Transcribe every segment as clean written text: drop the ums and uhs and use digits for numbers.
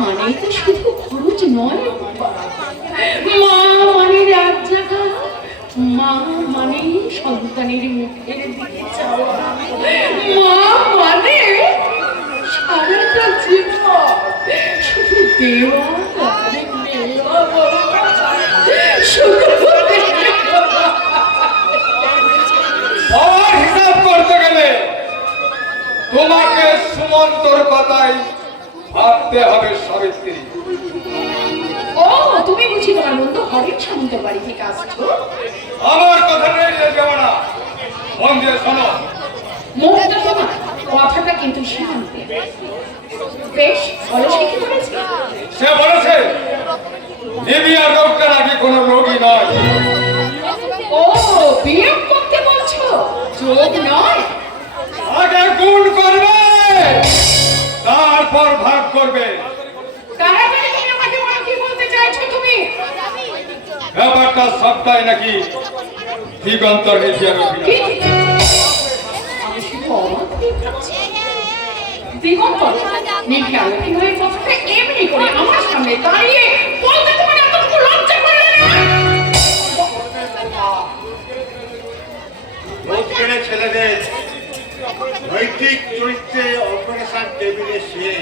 মানে তো শুধু খরচ নয়, মা মানে রাত জাগা, মা মানে সন্তানের মুখের দিকে চাওয়া, মা মানে সারাটা জীবন শুধু দেওয়া হিসাব করতে গেলে তোমাকে সুমন্তর কথাই ভাবতে হবে সাবিত্রী। ও তুমি বুঝি তোমার বন্ধু হরেক সামন্ত বাড়ি থেকে আসছো? আমার কথা নিয়ে যাবো না, মন দিয়ে শোনো। মুখটা তোমার, কথাটা কিন্তু সীমান্তে। বেশ ভালো শিখে বলেছে। সে বলেছে নিবিয়া রোগটা নাকি কোনো রোগী নয়। ও বিয়ে করতে বলছো, যোগ নয়। আগে গুণ করবে, তারপর ভাগ করবে। তাড়াতাড়ি তুমি আমাকে বলো কি বলতে চাইছো তুমি? ব্যাপারটা সবটাই নাকি দিগন্তর নিবিয়ার কি? আমি শুধু অবাক হয়ে যাচ্ছি। দিগন্তর নিবিয়ার অভিনয়ের কথাটা এমনি করে আমার সামনে দাঁড়িয়ে বলতে তোমার এতটুকু লজ্জা করে না? লোকজনের ছেলেদের নৈতিক চরিত্রে অপারেশন টেবিলে শুয়ে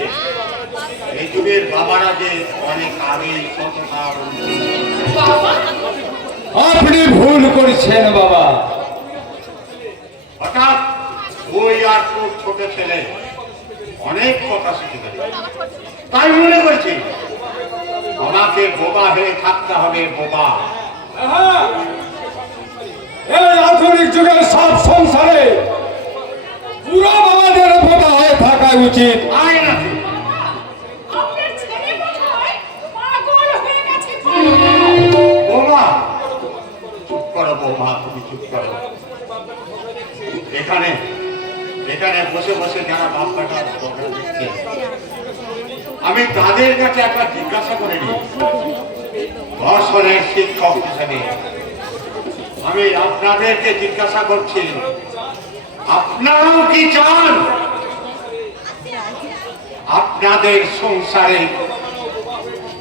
এই যুগের বাবারা যে অনেক আগেই শতকাল। বাবা আপনি ভুল করেছেন বাবা। হঠাৎ ওই আর তোর ছোট ছেলে অনেক কথা শিখে গেল, তাই মনে করছি আমাকে বোবা হয়ে থাকতে হবে। বোবা এই আধুনিক যুগের সব সংসারে পুরো বাবাদের বোবা হয়ে থাকা উচিত। আয় না আপনার ছেলে বোধহয় পাগল হয়ে গেছে। বোমা, চুপ করো বোমা, তুমি চুপ করো। এখানে এখানে বসে বসে যারা বাপ বেটা ঝগড়া দিচ্ছে, আমি তাদের কাছে একটা জিজ্ঞাসা করে নিই। দর্শনের শিক্ষক হিসেবে আমি আপনাদেরকে জিজ্ঞাসা করছি, আপনারাও কি চান আপনাদের সংসারে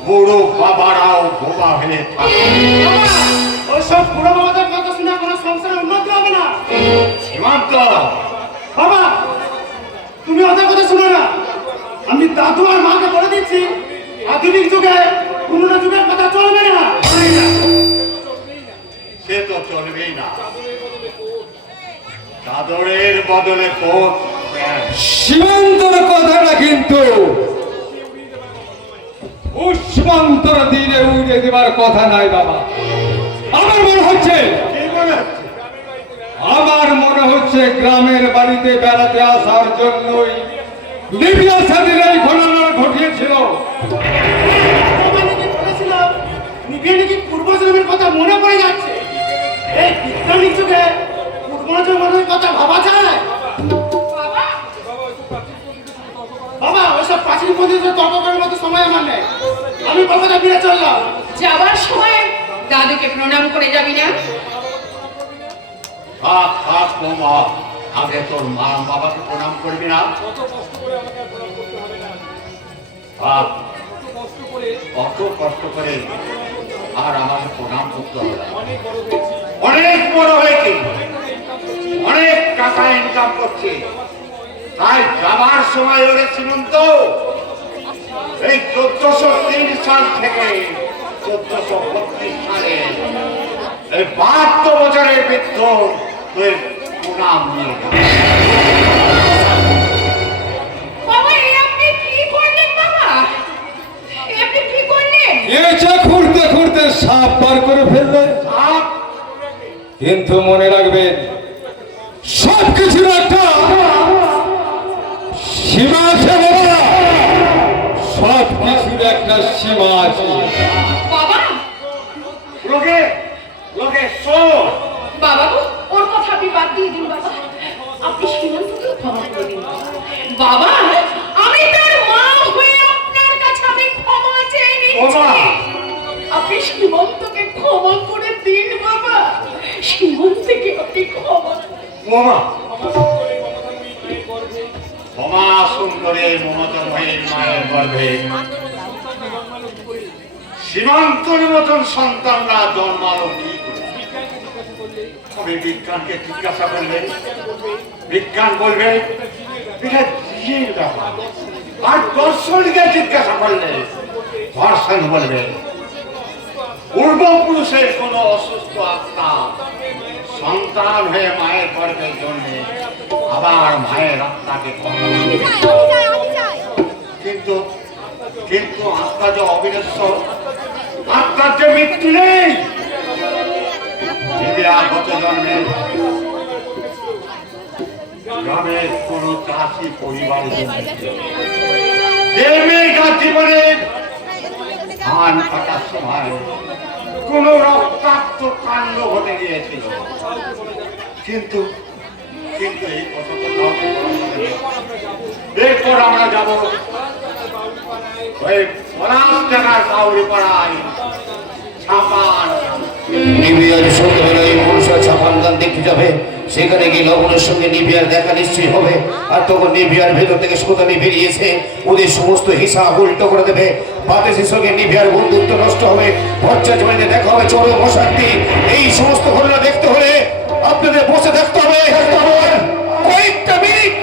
বুড়ো বাবারাও বোবা হয়ে থাকে? ওইসব বুড়ো বাবাদের কথা শুনে কোনো সংসারে উন্নতি হবে না। সীমান্ত, বাবা তুমি ওদের কথা শুনো না। আমি দাদু আর মাকে বলে দিচ্ছি, আধুনিক যুগে পুরোনো যুগের কথা চলবে না। সে তো চলবেই না। চাদরের বদলে কোট প্যান্ট। সীমান্তর কথাটা কিন্তু সীমান্তর দিনে উড়ে দেবার কথা নাই বাবা। আমার মনে হচ্ছে কি মনে হচ্ছে? আমার মনে হচ্ছে গ্রামের বাড়িতে বেড়াতে আসার জন্যই নিবিয়া সেদিন এই ঘটনা ঘটিয়েছিল। বলেছিলাম নিবিয়ে নাকি পূর্বজন্মের কথা মনে পড়ে যাচ্ছে। এই বিজ্ঞানিক যুগে পূর্বজন্মের কথা ভাবা যায়? বাবা ওইসব প্রাচীন মন্দিরে তর্ক করার মতো সময় আমার নেই। আমি কলকাতা ফিরে চললাম। যাবার সময় দাদুকে প্রণাম করে যাবি না? থাক থাক বোমা, আগে তোর মা বাবাকে প্রণাম করবি না? থাক, কত কষ্ট করে আর আমার প্রণাম করতে হবে। অনেক বড় হয়েছে, অনেক টাকা ইনকাম করছে, তাই যাবার সময় ওরে সীমন্ত এই 1403 সাল থেকে 1432 সালে এই 72 বছরের বৃদ্ধ তোর প্রণাম নিয়ে গেল। বাবা এই আপনি কি করলেন বাবা? এই আপনি কি করলেন? এসে খুঁড়তে খুঁড়তে সাপ বার করে ফেলবে। সাপ? কিন্তু মনে রাখবেন সব কিছুর একটা সীমা আছে বাবা। সব কিছুর একটা সীমা আছে। বাবা লোকে লোকে শোন, বাবা গো, ওর কথা আপনি বাদ দিয়ে দিন বাবা। আপনি সীমান্তকে ক্ষমা করে দিন বাবা। আমি তার মা হয়ে আপনার কাছে আমি ক্ষমা চেয়ে বাবা। নিচ্ছি। আপনি সীমান্তকে ক্ষমা করে দিন বাবা। সীমান্তকে আপনি ক্ষমা। বোমা, ক্ষমা সুন্দরের মমতা ভয়ের মায়ের গর্ভে সীমান্তর মতন সন্তানরা জন্মালো কি করে? তবে বিজ্ঞানকে জিজ্ঞাসা করলে বিজ্ঞান বলবে এটা জিনের ব্যাপার, আর দর্শনকে জিজ্ঞাসা করলে দর্শন বলবে পূর্বপুরুষের কোন অসুস্থ আত্মা সন্তান হয়ে মায়ের গর্ভের জন্য আবার মায়ের আত্মাকে কিন্তু কিন্তু আত্মা যে অবিনশ্বর, আত্মার যে মৃত্যু নেই। আগত জন্মে গ্রামের কোন চাষি পরিবারে জীবনে ধান কাটার সময় কোন রক্তাক্ত কাণ্ড ঘটে গিয়েছিল, কিন্তু কিন্তু এই কথাটা এরপর আমরা যাব ওই পলাশ টাকার কাউরি পাড়ায় ছাপান নিবিয়ার সন্ধ্যাবেলায় মনসা ছাপান গান দেখতে যাবে। সেখানে গিয়ে লবণের সঙ্গে নিবিয়ার দেখা নিশ্চয়ই হবে। আর তখন নিবিয়ার ভেতর থেকে সোতানি বেরিয়েছে, ওদের সমস্ত হিসাব উল্টো করে দেবে। বাতাসের সঙ্গে নিবিয়ার বন্ধুত্ব নষ্ট হবে, ভরচার জমিতে দেখা হবে চরম অশান্তি। এই সমস্ত ঘটনা দেখতে হলে আপনাদের বসে থাকতে হবে কয়েকটা মিনিট।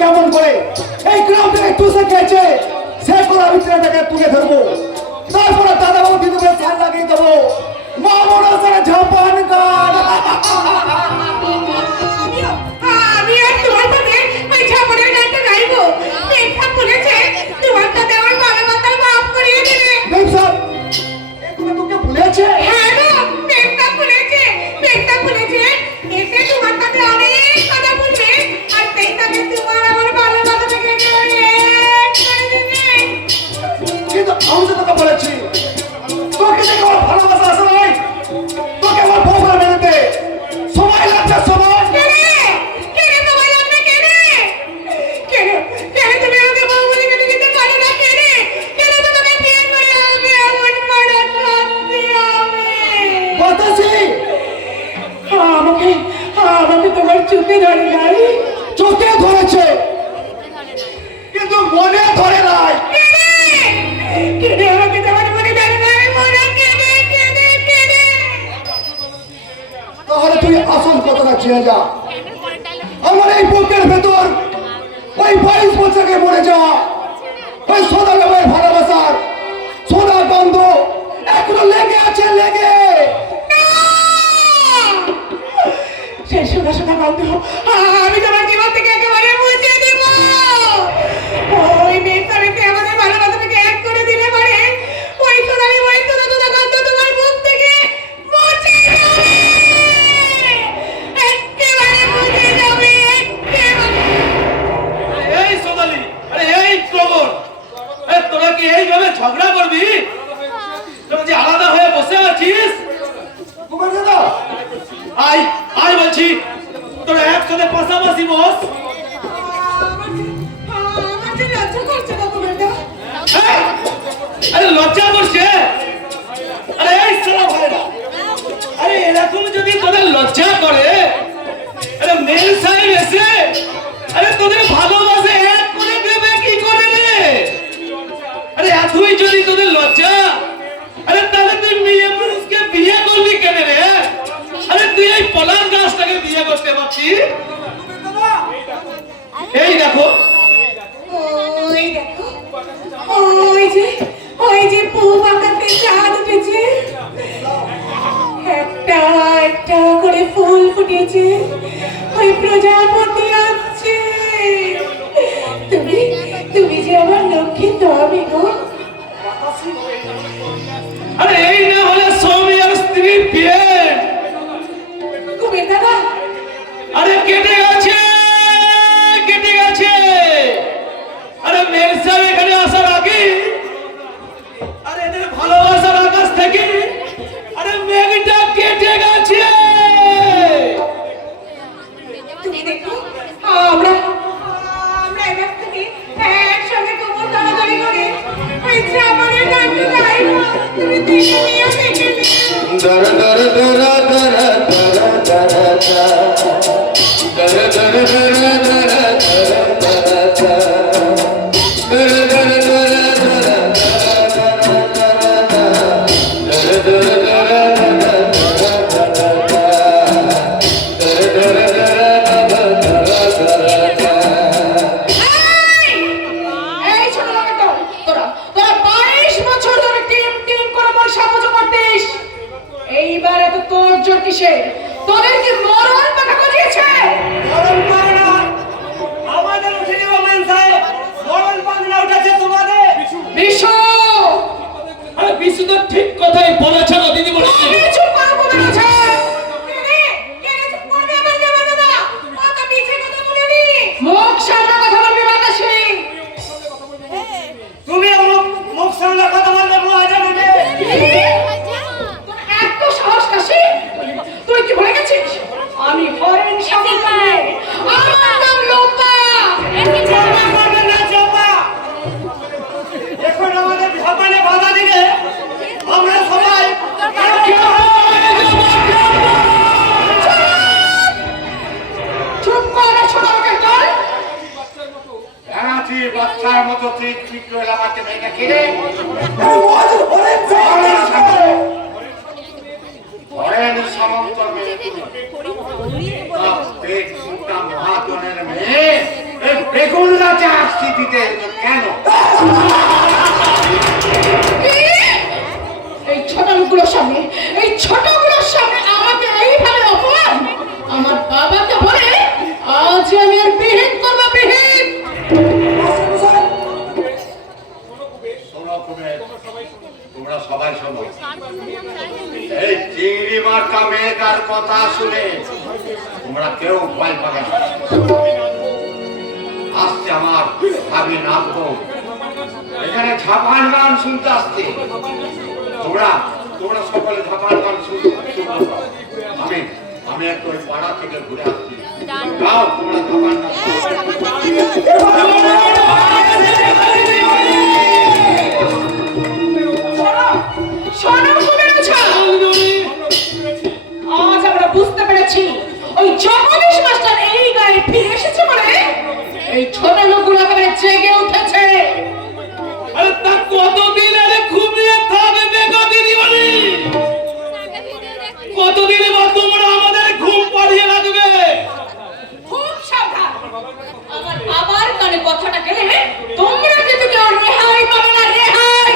কেমন করে এই গ্রাম থেকে টুসে খেয়েছে সে করে আমি ছেলেটাকে তুলে ধরবো, তারপরে দাদা বাবু দিদিকে সার লাগিয়ে দেবো। মা মনে সারা ঝাপান গান আমি আর তোমার সাথে ওই ঝাপনের গানটা গাইবো। মেঘা বলেছে তোমার সাথে আমার বাবা মাতাল মাফ করিয়ে দেবে। মেঘা তুমি তোকে ভুলেছে? হ্যাঁ গো, মেঘা বলেছে এসে তোমার সাথে অনেক কথা বলবে, আর সেই সাথে তোমার আমার বাবা মাতা থেকে একেবারে এক করে দেবে। কিন্তু আমি তো তোকে বলেছি তোকে দেখে আমার ভালোবাসা আসে নাই, তোকে আমার বউ করে মেনে দে। সময় লাগছে সময়। কেন তোমায় লাগবে? কেন তুমি আমাকে বউ বলে মেনে নিতে পারো না? কেন তোমাকে বিয়ে করে আমাকে এমন মারা শাস্তি হবে? বাতাসি আমাকে তোমার চোখে ধরে নাই। চোখে ধরেছে কিন্তু মনে ধরে নাই। কেন আমাকে তোমার মনে ধরে নাই? মনে কেনে তাহলে তুই আসল কথাটা চিনে যা। আমার এই বুকের ভেতর ওই 22 বছরকে মরে যাওয়া ওই সোনা গামের ভালোবাসার সোনা গন্ধ এখনো লেগে আছে লেগে। সেই সোনা গন্ধ আমি তোমার জীবন থেকে একেবারে মুছে দেব। ওই মেয়েটাকে আমাদের ভালোবাসাটাকে এক করে দিলে পারে ওই সোনালি গন্ধ তোমার মুখ থেকে মুছে যাবে, একেবারে মুছে যাবে, একেবারে। এই সোনালি, আরে এই প্রবণ, তোরা কি এইভাবে ঝগড়া করবি? তোরা যে আলাদা হয়ে বসে আছিস, কুমার দাদা আয় বলছি, তোরা একসাথে পাশাপাশি বস। আমার যে লজ্জা করছে না তোমার। আরে লজ্জা করছে? আরে এই সালা ভাইরা, আরে এরকম যদি তোদের লজ্জা করে, আরে মেল সাহেব এসে আরে তোদের ভালোবাসে এক করে দেবে কি করে রে? আরে এতই যদি তোদের লজ্জা, আরে তাহলে তুই মেয়ে পুরুষকে বিয়ে করবি কেন রে? আরে তুই এই পলাশ গাছটাকে বিয়ে করতে পারছিস? এই দেখো, ওই যে পূব আকাশে চাঁদ উঠেছে, একটা একটা করে ফুল ফুটেছে, ওই প্রজাপতি আসছে। তুমি যে আমার লক্ষ্মী স্বামী গো। আরে এই না হলে স্বামী আর স্ত্রীর বিয়ে। কুবের দাদা, আরে কেটে গেছে। আরে মেল সাহেব এখানে আসা দর দর দর দর দর দর দর দর এই ছোট লোকের দল, তোরা 22 বছর ধরে টিম টিম করে মোর সাহায্য করতিস। এইবার এত তোর জোর কিসে? তোদের কি মরণ পাকা গজিয়েছে? মরণ পাগলা আমাদের উঠেনি ওমান সাহেব, মরণ পাগলা উঠেছে তোমাদের। বিশু, আরে বিশু তো ঠিক কথাই বলেছে না দিদি বলেছে। তুমি চুপ করো, কমে গেছে। কে চুপ করবে? আমার জামা দাদা, অত মিছে কথা বলিনি। মুখ সামনে কথা বলবি বাতাসি। তুমি আমার মুখ সামনে কথা বললে মহাজন উঠে। তোর এত সাহস কাশি? তুই কি ভুলে গেছিস? আমি হরেন সামনে, আমার নাম লোপা। চম্পা করবে না চম্পা। এখন আমাদের ভাবানে বাধা দিলে আমরা সবাই চুপ করে ছোট লোকের দল। রানাচি বাচ্চার মতো ঠিক ঠিক করে আমাকে মেয়েটা কিনে হরেন সামন্ত মেয়ে পেট ফুটা মহাজনের মেয়ে এই বেগুন রাজা আসছি দিতে কেন? এই ছোটগুলোর সামনে, এই ছোটগুলোর সামনে আমাকে এইভাবে অপমান! আমার বাবাকে বলে আজ আমি আর বিহিত করবো, বিহিত। শোনো কুবের, তোমরা সবাই শোনো, এই চিংড়ি মার্কা মেয়েটার কথা শুনে তোমরা কেউ ভয় পাবে না। আসছে আমার ভাবি নামবো, এখানে ঝাপান গান শুনতে আসছে। তোমরা তোমরা সকলে ঝাপান গান শুনতে আমি একটু ওই পাড়া থেকে ঘুরে আসছি। যাও তোমরা ঝাপান গান শোনো কুবের বাছা, আজ আমরা বুঝতে পেরেছি ওই জগদীশ মাস্টার এই গায়ে ফিরে এসেছে বলে এই ছোট লোকগুলো একেবারে জেগে উঠেছে। আরে তা কতদিন আরে ঘুমিয়ে থাকবে গো দিদি বলি? কতদিন বা তোমরা আমাদের ঘুম পাড়িয়ে রাখবে? খুব সাবধান, আমার বাবার কানে কথাটা গেলে তোমরা কিন্তু কেউ রেহাই পাবে না, রেহাই।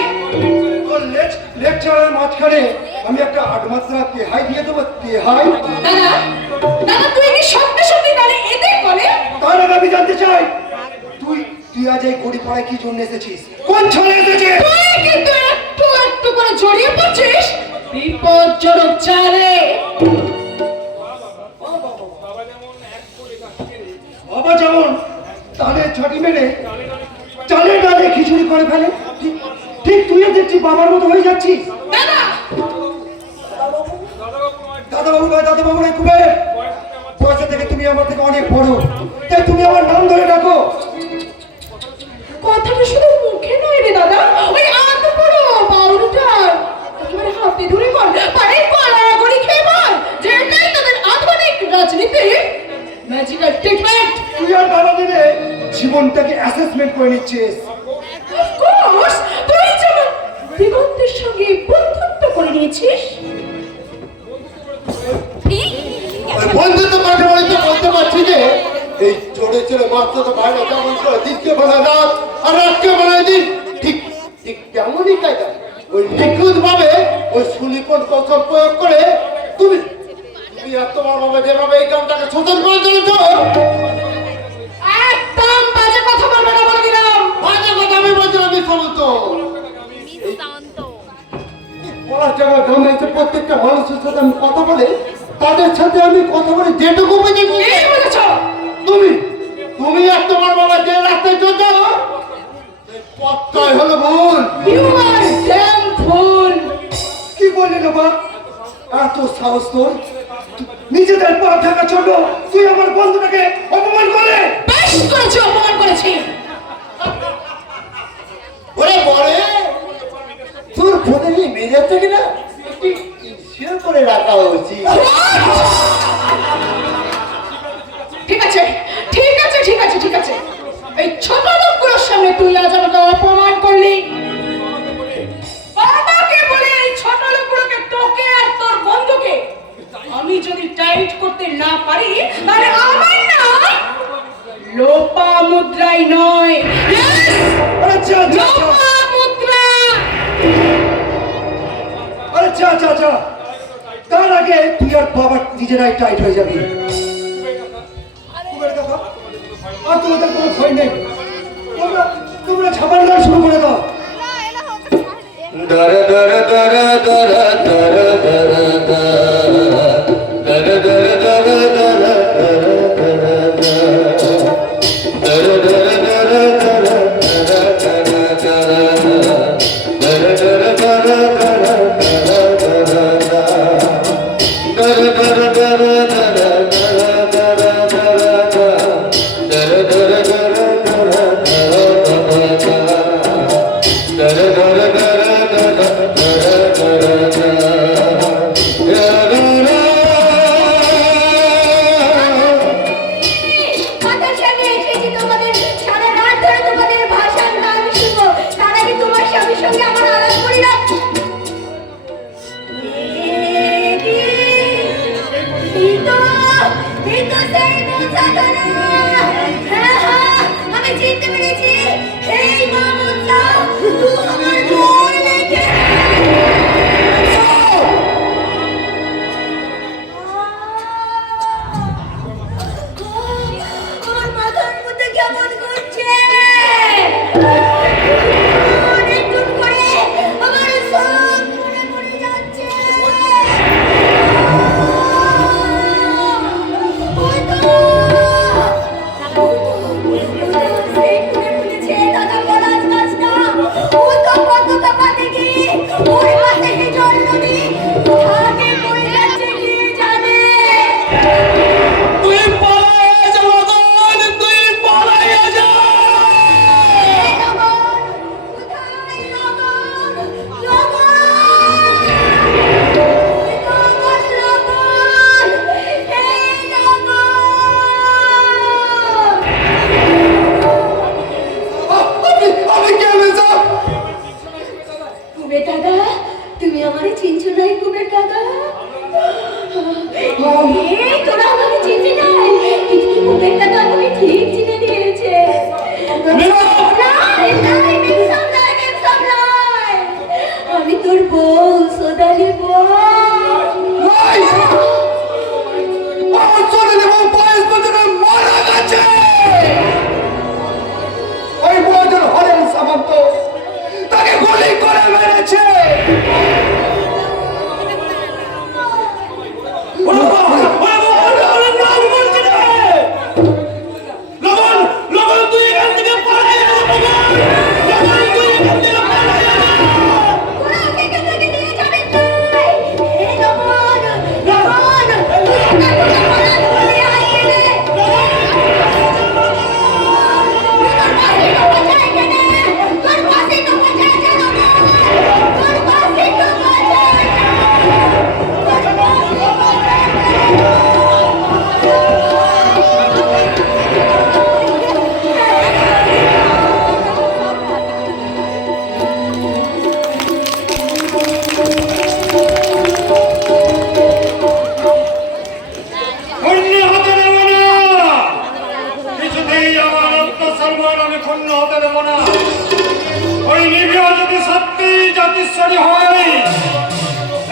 লেকচারের মাঝখানে আমি একটা আটমাত্রা তেহাই দিয়ে দেবো, তেহাই। দাদা, দাদা তুই কি সত্যি সত্যি তাহলে এদের বলে? তার আগে আমি জানতে চাই তুই তুই আজ এই গড়ি পাড়ায় কি জন্য এসেছিস, কোন ছলে এসেছিস? তুই কিন্তু একটু একটু করে জড়িয়ে পড়ছিস বিপজ্জনক চালে। বাবা যেমন তাদের ছাটি মেরে চালে ডালে খিচুড়ি করে ফেলে, ঠিক ঠিক তুইও দেখছি বাবার মতো হয়ে যাচ্ছিস। দাদা, দাদাবাবু নয়, দাদাবাবু নয়, কুবের। বয়সে থেকে তুমি আমার থেকে অনেক বড়, তাই তুমি আমার নাম ধরে ডাকো। কথাটা শুধু মুখে নয় রে দাদা, ওই এত বড় বাউলটা একেবারে হাতে ধরে বল, পারে গড়াগড়ি খেয়ে বল, যেটাই তাদের আধুনিক রাজনীতি ম্যাজিক্যাল ট্রিটমেন্ট। তুই আর দাদা দিনে জীবনটাকে অ্যাসেসমেন্ট করে নিচ্ছিস। অফ কোর্স, তুই যেমন দিগন্তের সঙ্গে বন্ধুত্ব করে নিয়েছিস। বন্ধুত্ব কাটে বলে তো বলতে পারছি যে এই চড়ে চড়ে মাত্র তো বাইরে যেমন করে দিনকে বেলা রাত আর রাতকে বেলা দিন, ঠিক ঠিক তেমনই কায়দা ওই নিখুঁত ভাবে ওই সুলিকোন কৌশল প্রয়োগ করে তুমি তুমি আর তোমার বাবা যেভাবে এই কামটাকে শোধন করে চলেছ। একদম বাজে কথা বলবে না বলে দিলাম। বাজে কথা আমি বলছিলাম মিশ্রামন্ত। পলাশ জায়গা গ্রামে এসে প্রত্যেকটা মানুষের সাথে আমি কথা বলে তাদের সাথে আমি কথা বলে যেটুকু বুঝেছি। কি বলেছ? তুমি তুমি আর তোমার বাবা যে রাস্তায় চলছো পথটাই হলো ভুল। ইউ আর ড্যাম ফুল। কি বললি বাবা, এত সাহস তোর? নিজেদের পথ ঢাকার জন্য তুই আমার বন্ধুটাকে অপমান করলে। বেশ করেছি, অপমান করেছি। ওরে বলে তোর ফোনে মেরে যাচ্ছ কিনা একটু ইনশিওর করে রাখা উচিত। ঠিক আছে ঠিক আছে ঠিক আছে ঠিক আছে, এই ছোট লোকগুলোর সামনে তুই আজ আমাকে অপমান করলি। আমাকে বলে এই ছোট লোকগুলোকে, তোকে আর তোর বন্ধুকে আমি যদি টাইট করতে না পারি, তাহলে আমার নাম লোপামুদ্রাই নয়, আচ্ছা আচ্ছা লোপামুদ্রা। আচ্ছা আচ্ছা আচ্ছা, তার আগে তুই আর বাবা নিজেরাই টাইট হয়ে যাবি। আর তোমাদের কোনো ভয় নেই, তোমরা ছাপার গান শুরু করে দাও। দর দর দর দর দর দর দর দর দর মাথার সামনে এসেছি তোমাদের, সারা রাত ধরে তোমাদের ভাষার গান শুনবো, তার আগে তোমার স্বামীর সঙ্গে আমার আলাপ করি না। আমি চিনতে পেরেছি, এই মামুদা তুই আমার বোন লেগে। আমার মাথার মধ্যে কেমন করছে, অনেকক্ষণ করে আমার সব মনে পড়ে যাচ্ছে। ওই তো, সেই ফুলে ফুলেছে দাদা গলার গাছটা, ও তো কত কাপাতে গিয়ে ওর পাশে জল নদী কোথাকে পড়ে যাচ্ছে কে জানে। তুই পালাইয়া যা লগন, তুই পালাইয়া যা। আমি কেমন যাব? কুবের দাদা, তুমি আমারে চিনছো নাই কুবের দাদা? এই তোরা আমাকে চিনতে নাই, কিন্তু কুবের দাদা আমাকে ঠিক চিনে নিয়েছে। আমি তোর বউ, সোদালি বউ। আমার চলে দেবো, 22 বছরে মারা গেছে। ওই বউজন হরেন সামন্ত তাকে গুলি করে মেরেছে। ওরা ওকে এখান থেকে নিয়ে যাবে তাই। এই রমন, রমন, তুই একা তোকে পালাতে বলে আয় এখানে। তোর পাশে তো বাঁচায় এখানে, তোর পাশে তো বাঁচায় এখানে রমন, তোর পাশে তো বাঁচায় এখানে, তোর পাশে বাঁচায় ক্ষুণ্ণ হতে দেব না, কিছুতেই আমার আত্মসম্মান আমি ক্ষুণ্ণ হতে দেব না। ওই নিবিয়া যদি সত্যি জাতিস্বরী হয়,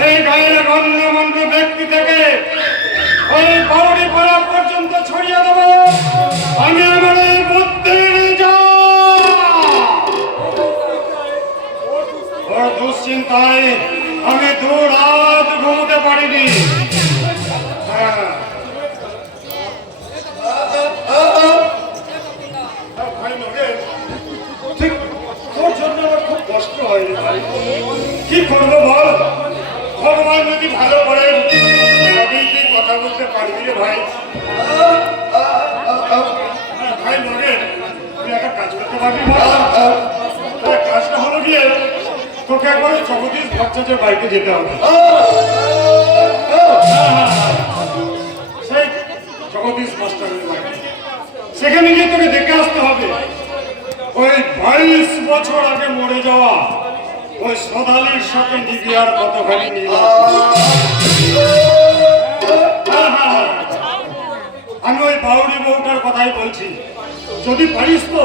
এই গায়ের গণ্যমান্য ব্যক্তি থেকে ওই বাউরি পাড়া পর্যন্ত ছড়িয়ে দেব। আমি আমার এই বুদ্ধি যা ওর দুশ্চিন্তায় আমি 2 রাত ঘুমোতে পারিনি। হ্যাঁ, ভাই নগেন, ঠিক তোর জন্য আমার খুব কষ্ট হয় রে ভাই। কি করবো বল, ভগবান যদি ভালো করে তবেই তুই কথা বলতে পারবি রে ভাই। ভাই নগেন, তুই একটা কাজ করতে পারবি বল? কাজটা হলো গিয়ে তোকে তোকে একবার জগদীশ ভট্টাচার্যের বাড়িতে যেতে হবে। সেই জগদীশ মাস্টারের বাড়ি, সেখানে গিয়ে তোকে দেখে আসতে হবে ওই 22 বছর আগে মরে যাওয়া ওই সোধালির সাথে নিবিয়ার কতখানি মিল আছে। আমি ওই বাউরি বউটার কথাই বলছি, যদি পারিস তো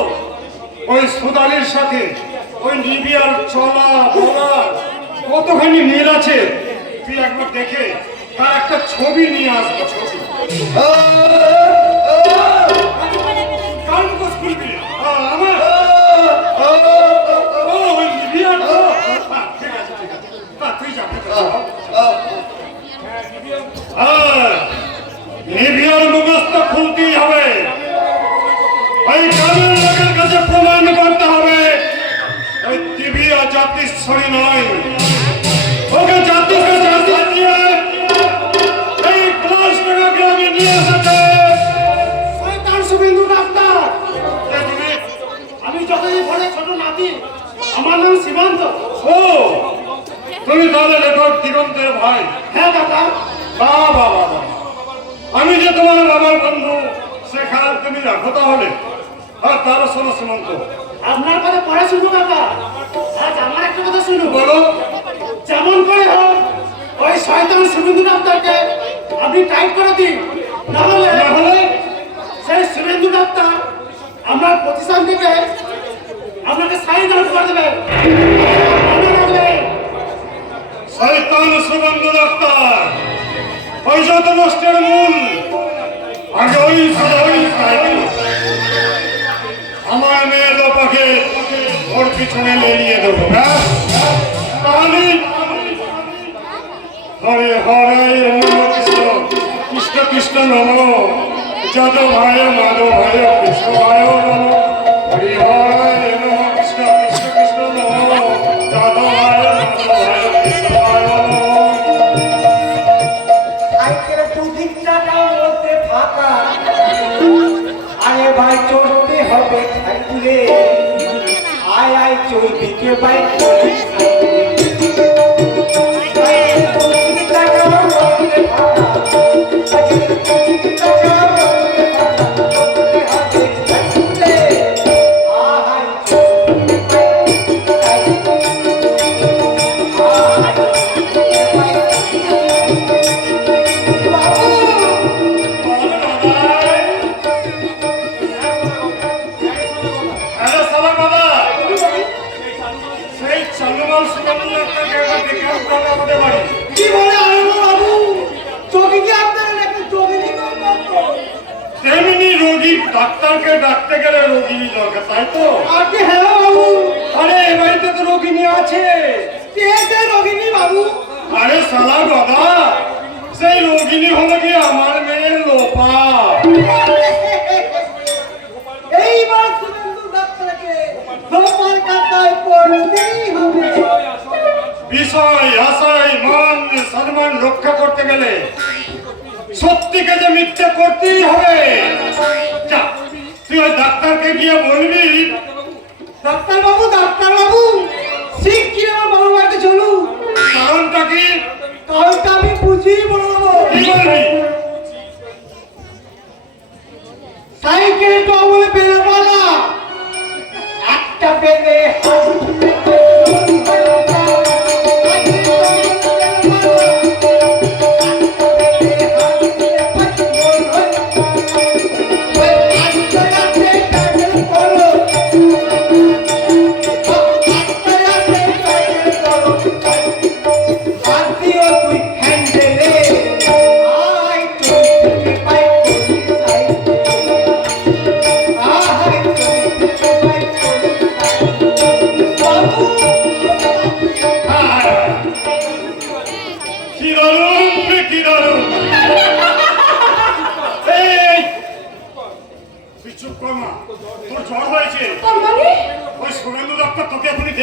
ওই সোদালির সাথে ওই নিবিয়ার চলা বলা কতখানি মিল আছে তুই একবার দেখে তার একটা ছবি নিয়ে আসবো। ছবি কান কোস করবি আমার ওই নিবিয়ার তো ঠিক আছে ঠিক আছে তুই যা নিবিয়ার মুখস্থ খুলতেই হবে, ওই গ্রামের লোকের কাছে প্রমাণ করতে হবে ওই নিবিয়া জাতিশ্বরী নয়, ওকে জাতিকে জাতি দিয়ে এই ক্লাস গ্রামে নিয়ে এসেছে শয়তান শুভেন্দু ডাক্তার। আমি যতই ঘরে ছোট নাতি, আমার নাম সীমান্ত। ও তুমি তাহলে লেখক দিগন্তের ভাই? হ্যাঁ দাদা। বাবা বাবা, আমি যে তোমার বাবার বন্ধু সে খেয়াল তুমি রাখো তাহলে। আর তার শোনো সীমান্ত, আপনার কথা পরে শুনবো কাকা, আজ আমার একটা কথা শুনো। বলো। যেমন করে হোক ওই শয়তান শুভেন্দু ডাক্তারকে আপনি টাইট করে দিন, না হলে সেই শুভেন্দু ডাক্তার আপনার প্রতিষ্ঠান থেকে আপনাকে সাইন আউট করে দেবে। শয়তান শুভেন্দু ডাক্তার ওই যত নষ্টের মূল, আগে ওই আমার মেয়ের লোপাকে ওর পিছনে লেলিয়ে দেবো। হ্যাঁ তাহলে হরে হরে কৃষ্ণ কৃষ্ণ কৃষ্ণ নম যাদব ভাই মাধব ভাই কৃষ্ণ ভাই নম হরি হরে নম কৃষ্ণ কৃষ্ণ কৃষ্ণ নম যাদব ভাই মাধব ভাই কৃষ্ণ ভাই নম। আজকের দুদিকটার মধ্যে ফাঁকা, আরে ভাই চলতে হবে সাইকেলে, আয় আয় চলবিকে বাইক করে ডাক্তারকে ডাকতে গেলে রোগিনী দরকার, তাই তো? আগে হ্যাঁ বাবু। আরে এই বাড়িতে তো রোগিনী আছে। কে রোগিনী বাবু? আরে শালা দাদা, সেই রোগিনী হলো কি আমার মেয়ের লোপা। এইবার শুভেন্দু ডাক্তারকে লোপার কাটায় পড়তেই হবে। বিষয় আশায় মান সম্মান রক্ষা করতে গেলে সত্যিকে যে মিথ্যে করতেই হবে। যা তুই ওই ডাক্তারকে গিয়ে বলবি, ডাক্তার বাবু শিগগির আমার বাবু বাড়িতে চলুন। কারণটা কি? কারণটা আমি বুঝিয়ে বলবো। কি বলবি? সাইকেল টবলে বেড়ে বলা একটা বেঁধে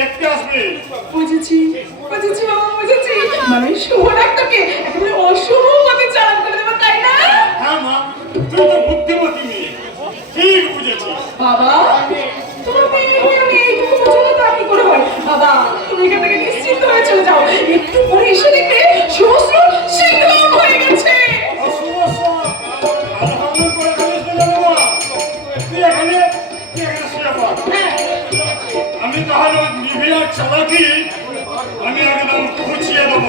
দেখতে আসবে। বুঝেছি বুঝেছি বাবা বুঝেছি, মানে শুভ ডাক্তারকে একেবারে অশুভ পথে চালান করে দেবো, তাই না? হ্যাঁ মা, তুই তো বুদ্ধিমতী মেয়ে, ঠিক বুঝেছি। বাবা তোমার মেয়ে আমি এইটুকু পছন্দ তা কি করে হয়? বাবা তুমি এখান থেকে নিশ্চিত নিশ্চিন্ত হয়ে চলে যাও। একটু পরে এসে দেখবে সমস্ত সিংহাম হয়ে গেছে। আমি তাহলে নিবিড় চালাকি আমি একদম খুঁচিয়ে দেবো।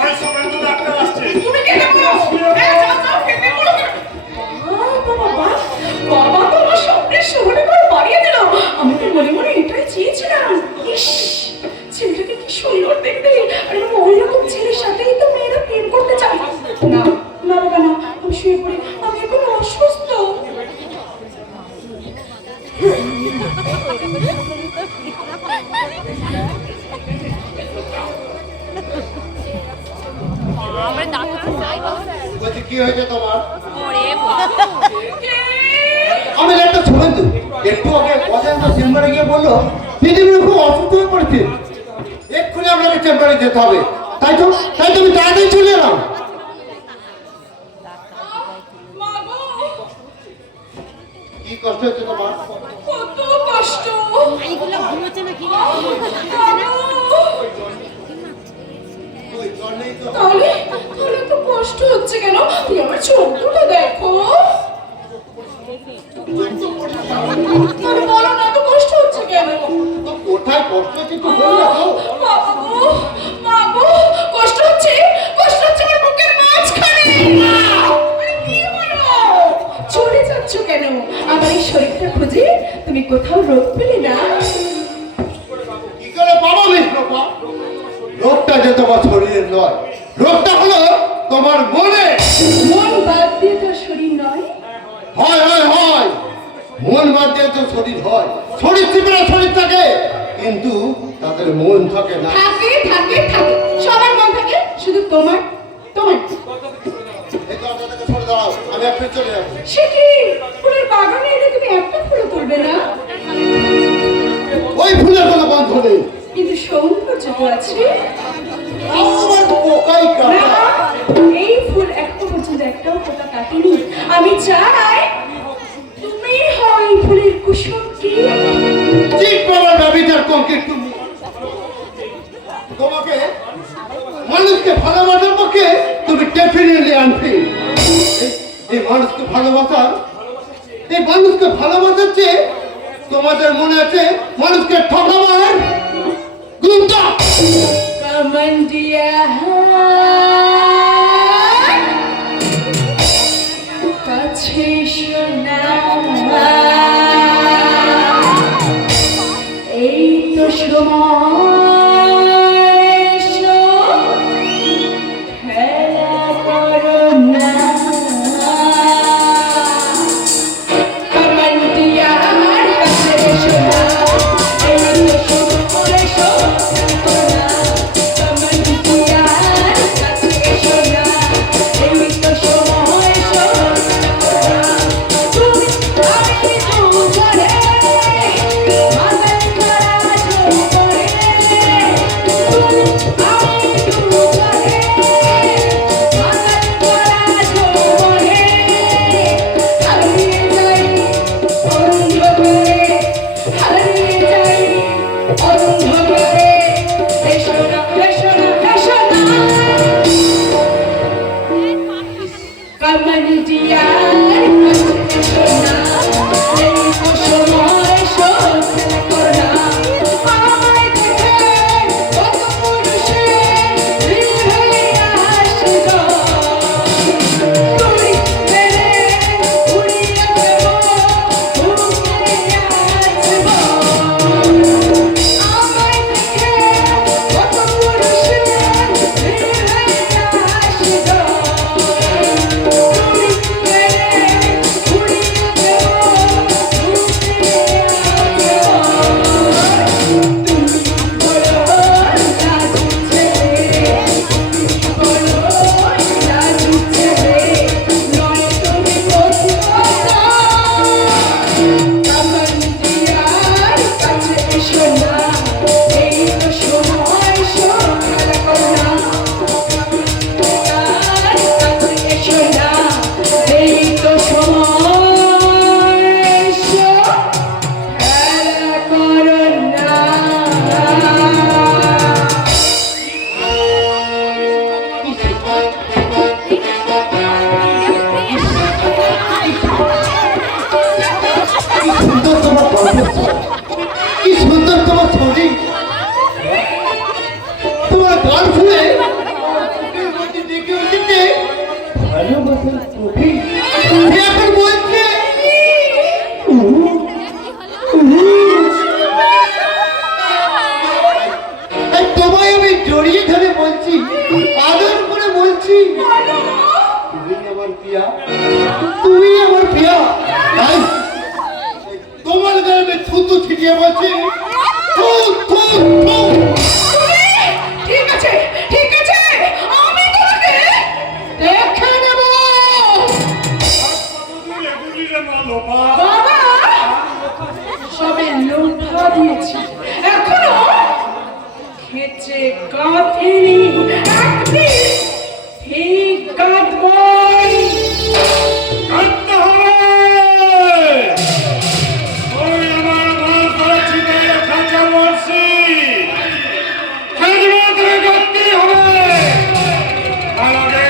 ওই শুভেন্দু ডাক্তার আসছে। তুমি কেটে পড়ো। যাও যাও কেটে পড়ো। বাবা বাবা তো আমার স্বপ্নের শহরে করে বাড়িয়ে দিল। আমি তো মনে মনে এটাই চেয়েছিলাম। ইস, ছেলেটাকে কি সুন্দর দেখতে। আর ওই রকম ছেলের সাথেই তো মেয়েরা প্রেম করতে চায়। না না বাবা না, আমি শুয়ে পড়ি, আমি এখন অসুস্থ। বলছি কি হয়েছে তোমার? কে? আমি একটা শুভেন্দু একটু আগে অজেন্দ্র চেম্বারে গিয়ে বললো দিদিমণি খুব অসুস্থ হয়ে পড়েছে, এক্ষুনি আপনাকে চেম্বারে যেতে হবে। তাই তো আমি তাড়াতাড়ি চলে এলাম। মা গো, কি কষ্ট হচ্ছে তোমার? কত কষ্ট। ওই জ্বর নেই তো? তাহলে তাহলে তো কষ্ট হচ্ছে কেন? তুই আমার চোখ দুটো দেখো। আরে বলো না, তো কষ্ট হচ্ছে কেন? তো কোথায় কষ্ট হচ্ছে একটু বললে তো? মা গো, কষ্ট হচ্ছে আমার বুকের মাঝখানে। আরে কি হলো? চলে যাচ্ছ কেন? আমার এই শরীরটা খুঁজে তুমি কোথাও রোগ পেলে না? কি করে পাবো মিশ্রপা? রোগটা যে তোমার শরীরের নয়, রোগটা হলো তোমার মনে। মন বাদ দিয়ে তোর শরীর নয়? হয় মন বাদ দিয়ে তো শরীর হয়, শরীর চিপড়া শরীর থাকে, কিন্তু তাদের মন থাকে না। থাকে সবার মন থাকে, শুধু তোমার এই দরজা থেকে সরে দাঁড়াও, আমি একটু চলে যাবো। সে কি ফুলের বাগানে এলে তুমি একটা ফুলও তুলবে না? ওই ফুলের কোনো বন্ধ নেই, কিন্তু সৌন্দর্য তো আছে। আমার পোকাই না, কাটা। এই ফুল এখনো পর্যন্ত একটাও পোকা কাটেনি। আমি চাই তুমি হও এই ফুলের কুসুমটি। ঠিক বাবার দাবিটার কংক্রিট তুমি। তোমাকে মানুষকে ভালোবাসার পক্ষে তুমি ডেফিনেটলি আনফিট। এই মানুষকে ভালোবাসার চেয়ে তোমাদের মনে আছে মানুষকে ঠকাবার গুণটা। কামান্ডিয়া কাছে শোনা, এই তো সময়, এসো, খেলা করো না। কামান্ডিয়ার কাছে এসো না, এই তো সময়, এসো, কামান্ডিয়ার প্রিয়া তুমি আমার প্রিয়া তাই তোমার গায়ে আমি থুতু ছিটিয়ে বলছি থু থু থু। ঠিক আছে ঠিক আছে, আমি তোমাকে দেখে নেব। বাবা সবে লুঠা দিয়েছি, এখনো খেচে কাঁথিনি, একদিন ঠিক কাঁদবই। কাঁদতে হবে। ওই আমার মাল করেছি তাই খাঁচা মরছি। খেজবে তুমি কাঁদতেই হবে। তার আগে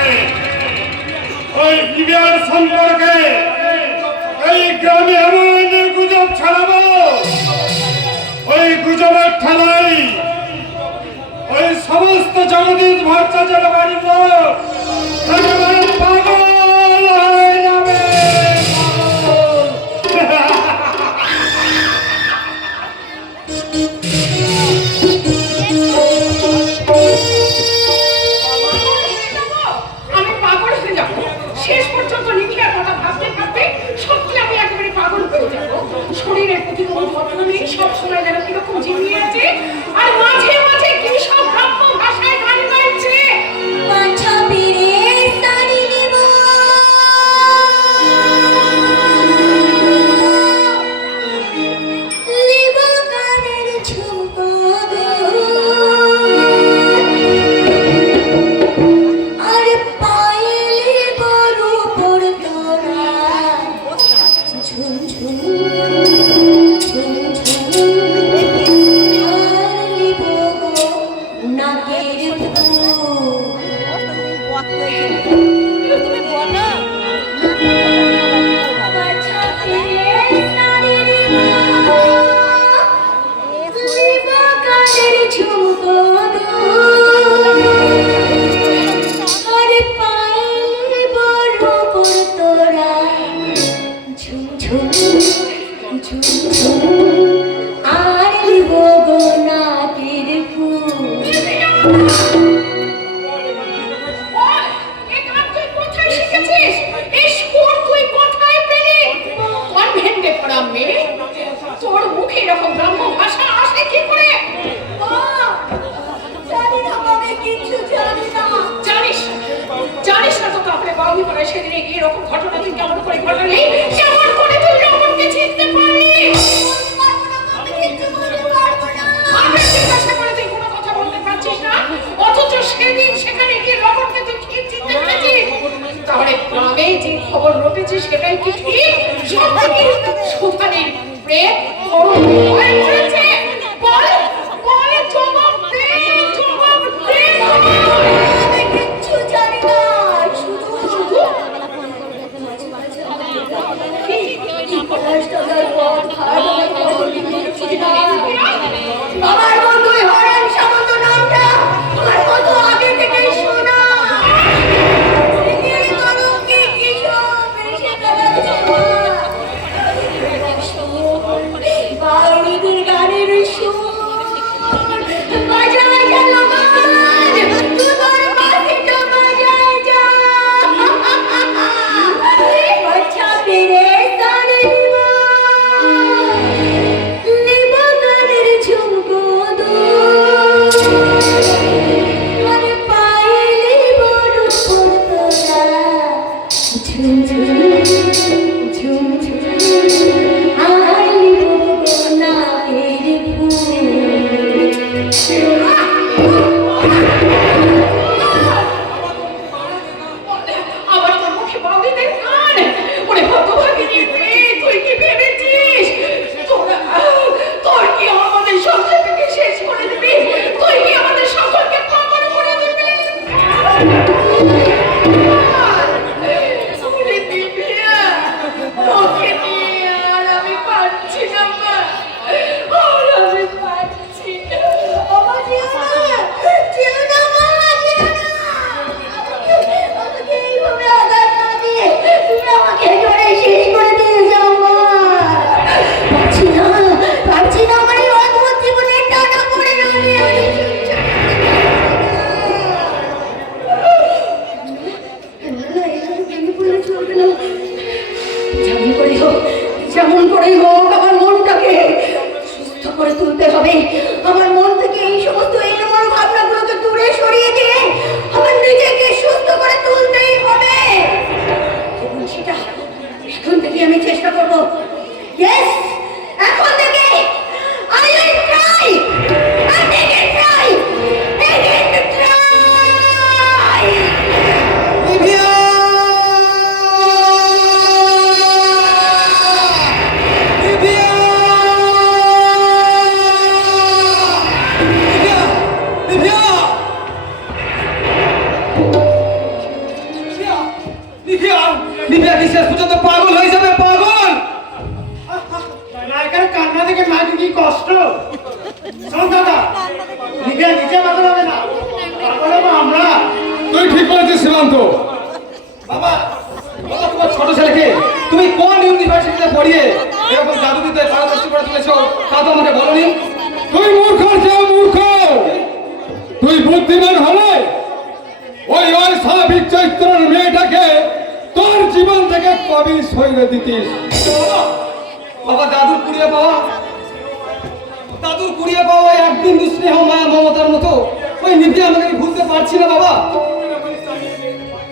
ওই বিবিয়ার সম্পর্কে এই গ্রামে এমন গুজব ছড়াবো, ওই গুজবের ঠেলাই ওই সমস্ত জগদীশ ভট্টাচার্য বাড়ির লোক একেবারে পাগল হয়ে যাবে। আমি পাগল হয়ে যাব, শেষ পর্যন্ত নিখিলার কথা ভাবতে ভাবতে সত্যি আমি একেবারে পাগল হয়ে যাব। শরীরের প্রতি কোনো যত্ন নেই, সবসময় যেন কিরকম ঝিমিয়ে আছে, আর মাঝে মাঝে কি সব ব্রাহ্ম ভাষায় গান গাইছে। পাঁচা পীরে সারি নেব লিব কানের ঝুমকা আর পায়েলি বড় পর তোরা ঝুম ঝুম ঝুম ঝুম করে তুলতে হবে। আমার মন থেকে এই সমস্ত এলোমেলো ভাবনাগুলোকে দূরে সরিয়ে দিয়ে আমার নিজেকে সুস্থ করে তুলতেই হবে। এবং সেটা এখন থেকে আমি চেষ্টা করব। ইয়েস, এখন থেকে I will try. I take it try. Again to try. Nivea Nivea Nivea Nivea Nivea কি শেষ পর্যন্ত পাগল হয়ে যাবে? পাগল নায়কের কান্না থেকে নায়কের কি কষ্ট। শোন দাদা, নিভিয়া নিজে পাগল হবে না, পাগল হবো আমরা। তুই ঠিক বলেছিস সীমান্ত। বাবা, বাবা, তোমার ছোট ছেলেকে তুমি কোন ইউনিভার্সিটিতে পড়িয়ে এরকম জাদুবিদ্যায় পারদর্শী করে তুলেছো তা তো আমাকে বলনি। তুই মূর্খর চেয়ে মূর্খ। তুই বুদ্ধিমান হলে ওই অস্বাভাবিক চরিত্রের মেয়েটাকে তোর জীবন থেকে কবি সইরে দিতিস। বাবা, দাদুর কুড়িয়ে পাওয়া ওই একদিন স্নেহ মায়া মমতার মতো ওই নিভিয়া আমাকে ভুলতে পারছি না বাবা।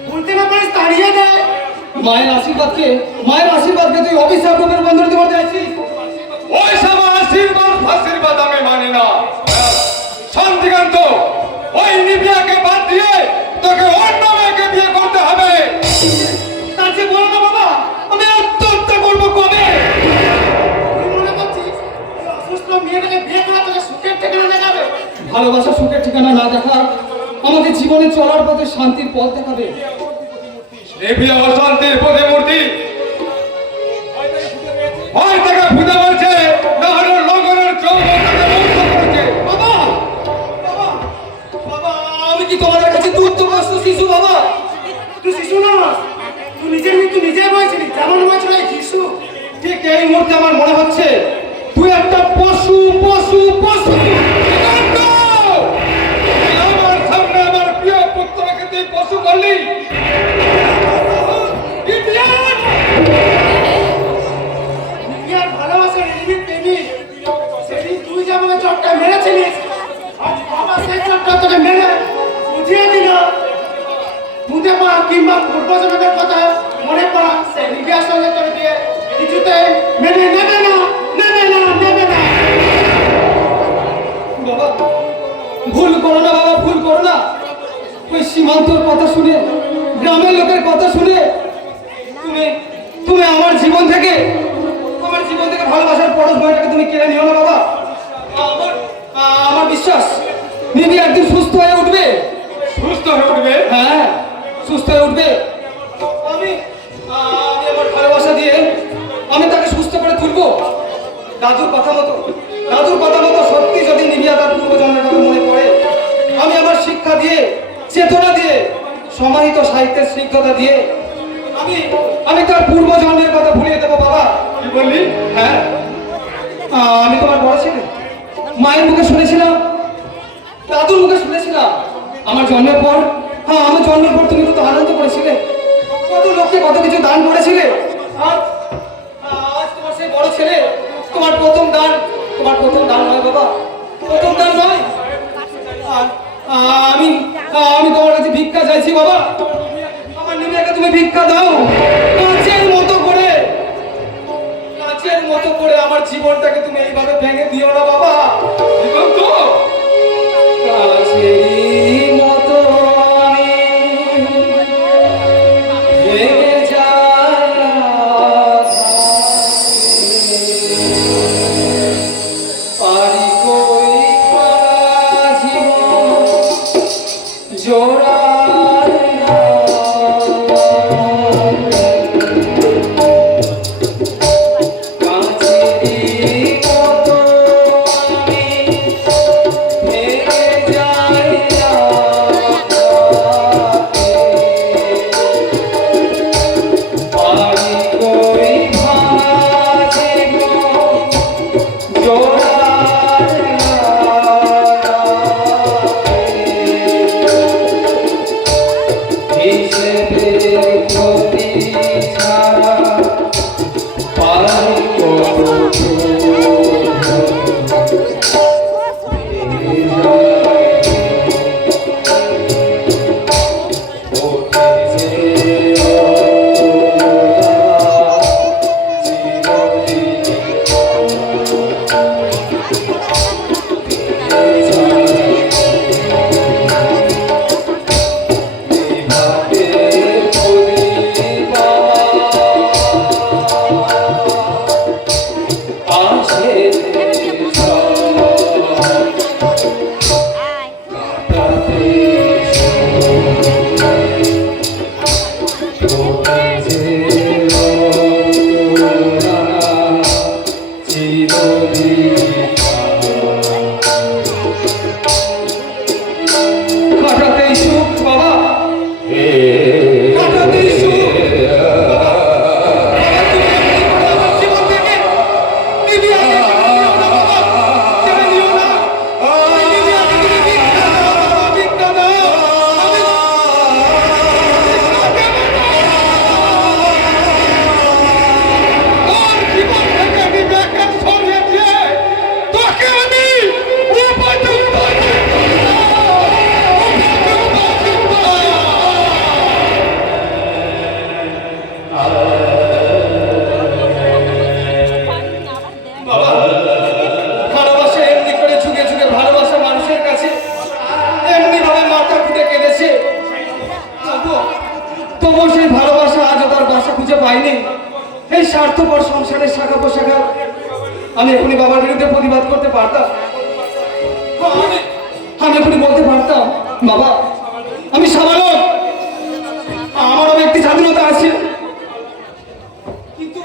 ভুলতে না পারিস তাড়িয়ে দেয়। মায়ের আশীর্বাদকে তুই অভিশাপ রূপের বন্ধনে করতে চাইছিস। ওই সব আশীর্বাদ আমি মানি না। শান্তিকান্ত, ওই নিভিয়াকে বাদ দিয়ে তোকে অন্য মেয়েকে বিয়ে করতে হবে। তার চেয়ে বলো না বাবা, আমি আত্মহত্যা করবো কবে? তুই মনে করছিস ওই অসুস্থ মেয়েটাকে বিয়ে করা তোকে সুখের ঠিকানা দেখাবে? ভালোবাসা সুখের ঠিকানা না দেখা আমাদের জীবনে চলার পথে শান্তির পথ দেখাবে। নিভিয়া অশান্তির প্রতিমূর্তি। হয় তাকে ফুটে মারছে, না হলে লগনের যৌবন তাকে মুক্ত করেছে। বাবা, বাবা, বাবা, আমি কি তোমাদের কাছে দুধগ্রস্ত শিশু? বাবা, তুই শিশু না, তুই নিজের মৃত্যু নিজে বলেছিলি, যেমন বলেছিল এই শিশু। ঠিক এই মুহূর্তে আমার মনে হচ্ছে তুই একটা পশু পশু পশু। সীমান্ত! তুই আমার সামনে আমার প্রিয় পুত্রকে তুই পশু করলি। নিভিয়ার ভালোবাসার নির্ভীক প্রেমিক, সেদিন তুই যে আমাকে চটকা মেরেছিলিস, আজ বাবা সেই চটকা তোকে মেরে বুঝিয়ে দিল। বুঝে পা কিংবা পূর্বজন্মের কথা মনে পড়া সেই নিভিয়ার সঙ্গে তোর বিয়ে কিছুতে মেনে নেবে না, নেবে না, নেবে না। বাবা, ভুল করো না বাবা, ভুল করো না। ওই সীমান্তর কথা শুনে, গ্রামের লোকের কথা শুনে তুমি তুমি আমার জীবন থেকে ভালোবাসার পরশ বইটাকে তুমি কেড়ে নিও না বাবা। আমার বিশ্বাস নিধি একদিন সুস্থ হয়ে উঠবে। সুস্থ হয়ে উঠবে? হ্যাঁ, সুস্থ হয়ে উঠবে। আমি আমি আমার ভালোবাসা দিয়ে আমি তাকে সুস্থ করে তুলবো। দাদুর কথা মতো সত্যি যদি নিভিয়া তার পূর্বজন্মের কথা মনে পড়ে, আমি আমার শিক্ষা দিয়ে, চেতনা দিয়ে, সমাহিত সাহিত্যের স্নিগ্ধতা দিয়ে আমি তার পূর্বজন্মের কথা ভুলিয়ে দেবো বাবা। কি বললি? হ্যাঁ, আমি তোমার বড় ছেলে। মায়ের মুখে শুনেছিলাম, দাদুর মুখে শুনেছিলাম আমার জন্মের পর, আমার জন্মের পর তুমি কত আনন্দ করেছিলে, কত লোককে কত কিছু দান করেছিলে। আজ তোমার সেই বড় ছেলে, তোমার প্রথম দান নয় বাবা, প্রথম দান নয়। আমি তোমার কাছে ভিক্ষা চাইছি বাবা। আমার নিভিয়াকে তুমি ভিক্ষা দাও, কাচের মতো করে আমার জীবনটাকে তুমি এইভাবে ভেঙে দিও না বাবা। সীমান্ত! কাচেরই মতো আমি ভেঙে যাই পারি কই সারা জীবন জোড়ার কাচেরই মতো কাটাতেই সুখ বাবা, কাটাতেই সুখ। আমার জীবন থেকে নিবিয়াকে ছেড়ে দিও না। নিবিয়াকে তুমি ভিক্ষা দাও বাবা, ভিক্ষা দাও। ওর জীবন থেকে নিবিয়াকে সরিয়ে দিয়ে তোকে আমি উপযুক্ত বাবা, ভালোবাসা এমনি করে ঝুঁকে ঝুঁকে ভালোবাসা মানুষের কাছে এমনি ভাবে মাথা ফুটে কেঁদেছে। তবুও সেই ভালোবাসা আজও তার বাসা খুঁজে পাইনি। এই স্বার্থপর সংসারের শাখা পোশাখা আমি এখনই বাবার বিরুদ্ধে প্রতিবাদ করতে পারতাম। আমি এখনই বলতে পারতাম, বাবা আমি সাধারণ, আমারও ব্যক্তি স্বাধীনতা আছে। কিন্তু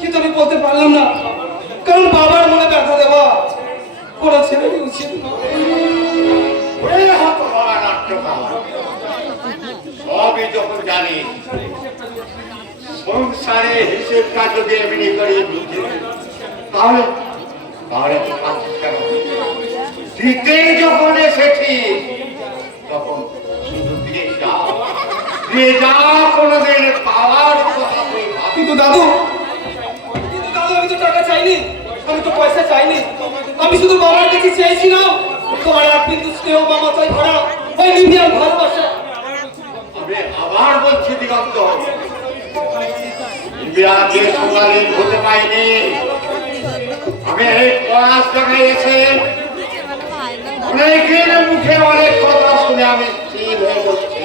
কিন্তু আমি বলতে পারলাম না, কারণ বাবার মনে ব্যথা দেওয়া কোনো ছেলেরই উচিত নয়। ওরে হতভাগা নাট্যকার, সবই যখন জানি, সংসারে হিসেবটা যদি এমনি করে বুঝে, তাহলে তাহলে তো কাঁদছিস কেন? দিতে যখন এসেছি তখন শুধু দিয়ে যা, দিয়ে যা, কোনোদিন পাওয়ার কথা তুই ভাবি। কিন্তু দাদু আমি তো টাকা চাইনি, আমি তো পয়সা চাইনি। আমি শুধু বাবার কাছে চেয়েছিলাম তোমার এক বিন্দু স্নেহ মমতায় ভরা ওই নিবিয়ার ভালোবাসা। আমি আবার বলছি দিগন্ত, বিয়াকে সোনালি হতে পাইনি। আমি এই পড়াশোনা এসে অনেকের মুখে অনেক কথা শুনে আমি স্থির হয়ে বলছি,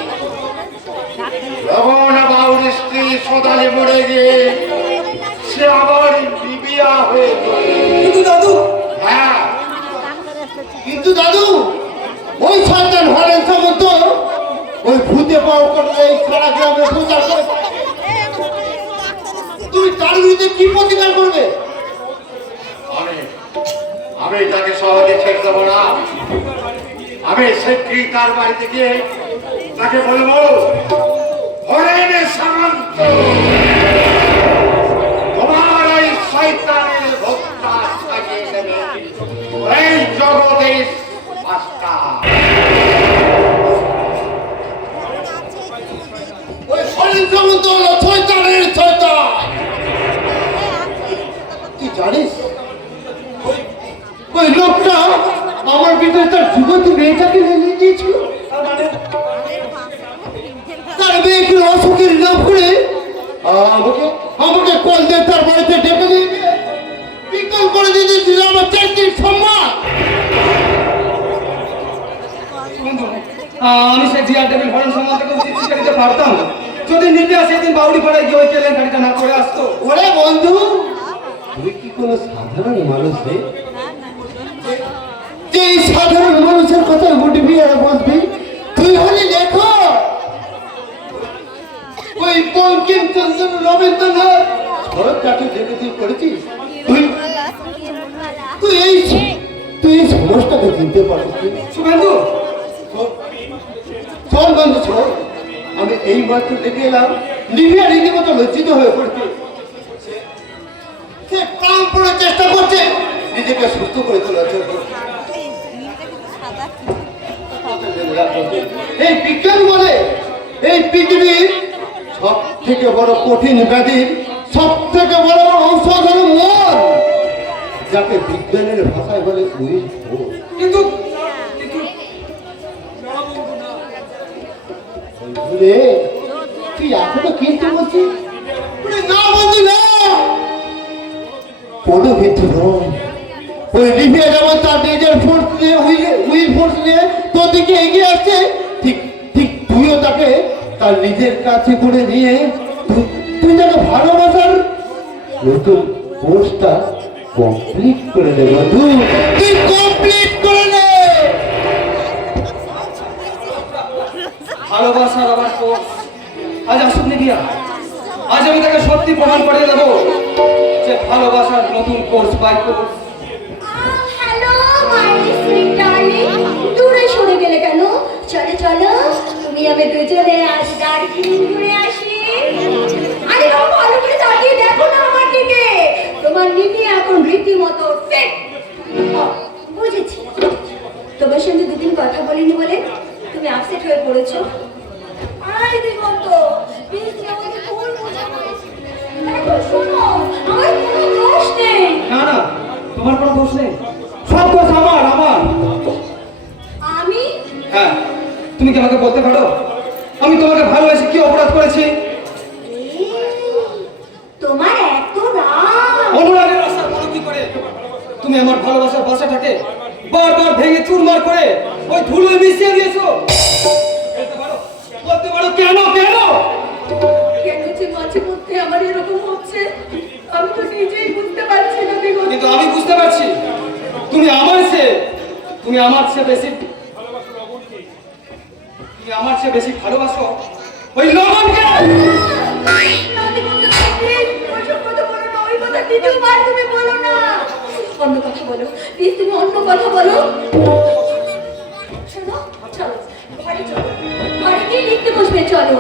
লবণ বাবুর স্ত্রী সোনালি মরে গিয়ে সে আবার বিবিয়া হয়ে গেল। কিন্তু দাদু, হ্যাঁ, কিন্তু দাদু, ওই সন্তান হলেন সমন্ত ওই ভূতে পাও করে এই সারা গ্রামে প্রচার করে। তুমি তার বিরুদ্ধে কি প্রতিকার করবে? আমি তাকে সহজে ছেড়ে দেবো না। আমি সেটি তার বাড়িতে গিয়ে তাকে বলবো, হরেন সামন্ত, তোমার ওই শয়তানের ভোক্তা সাজিয়ে দেবে এই জগতের মাস্টার। ওই হলেন সমন্ত হলো শয়তানের শয়তান। কি জানিস, ওই লোকটা আমার ভিতরে তার যুবতী মেয়েটাকে নিয়ে গিয়েছিল। তার মেয়েকে অসুখের নাম করে আমাকে আমাকে কল দিয়ে তার বাড়িতে ডেকে দিয়ে বিকল করে দিয়েছিল আমার চাকরির সম্মান। আমি সেই জিআর টেবিল হরণ সম্বন্ধে উচিত শিক্ষা দিতে পারতাম যদি নিবিয়া সেদিন বাউরি পাড়ায় গিয়ে ওই কেলেঙ্কারিটা না করে আসতো। ওরে বন্ধু, তুই কি কোনো সাধারণ মানুষ রে? যে সাধারণ মানুষের কথা উঠবি আর বলবি? তুই হলি লেখক। ওই বঙ্কিমচন্দ্র রবীন্দ্রনাথ সরকারকে দেখে তুই করেছিস। তুই এই সমস্যাকে চিনতে পারিস? শুভেন্দু, চল বন্ধু চল, আমি এই মাত্র দেখে এলাম নিবিয়া রীতিমতো লজ্জিত হয়ে পড়ছে। সে প্রাণপণে চেষ্টা করছে নিজেকে সুস্থ করে তোলার জন্য। এই বিজ্ঞান বলে এই পৃথিবীর সব থেকে বড় কঠিন ব্যাধির সব থেকে বড় ঔষধ হল মন। যাকে বিজ্ঞানের ভাষায় বলে উইল ফোর্স। কিন্তু রে তুই এখনো কিন্তু বলছিস? বলে, না বন্ধু না, কোনো কিন্তু নয়। ওই লিভিয়া যেমন তার নিজের ফোর্স নিয়ে উইল ফোর্স নিয়ে তোর দিকে এগিয়ে আসছে, ঠিক ঠিক তুইও তাকে তার নিজের কাছে করে নিয়ে তুই তাকে ভালোবাসার নতুন কোর্সটা কমপ্লিট করে নে বন্ধু, তুই কমপ্লিট করে নে। ভালোবাসার আবার কোর্স আজ আসুক নিবিয়া, আজ আমি তাকে সত্যি প্রমাণ করে দেবো যে ভালোবাসার নতুন course by course. Hello my sweet darling, দূরে সরে গেলে কেন? চলো চলো, তুমি আমি দুজনে আজ দার্জিলিং ঘুরে আসি। আরে বাবা, ভালো করে তাকিয়ে দেখো না আমার দিকে, তোমার নিবি এখন রীতিমতো ফিট। বুঝেছি, তোমার সঙ্গে দুদিন কথা বলিনি বলে তুমি আপসেট হয়ে পড়েছো। আরে দিগন্ত, প্লিজ তুমি আমাকে ভুল বোঝো না। দেখো শোনো, আমার কোনো দোষ নেই। না না, তোমার কোনো দোষ নেই, সব দোষ আমার। আমি হ্যাঁ, তুমি কি আমাকে বলতে পারো আমি তোমাকে ভালোবেসে কি অপরাধ করেছি? তোমার এত রাগ। অনুরাগের আশা বলো কি করে? তুমি আমার ভালোবাসার বাসাটাকে বারবার ভেঙে চুরমার করে ওই ধুলোয় মিশিয়ে দিয়েছো। বলতে পারো কেন? কেন যে মাঝে মধ্যে আমার এরকম হচ্ছে আমি তো নিজেই বুঝতে পারছি না দিগন্ত। কিন্তু আমি বুঝতে পারছি তুমি আমার চেয়ে বেশি ভালোবাসো ওই লবণকে। না দিগন্ত, প্লিজ ওইসব কথা বলো না, ওই কথা দ্বিতীয়বার তুমি বলো না। অন্য কথা বলো প্লিজ, তুমি অন্য কথা বলো। শোনো, চলো ঘরে চলো, ঘরে গিয়ে লিখতে বসবে। চলো,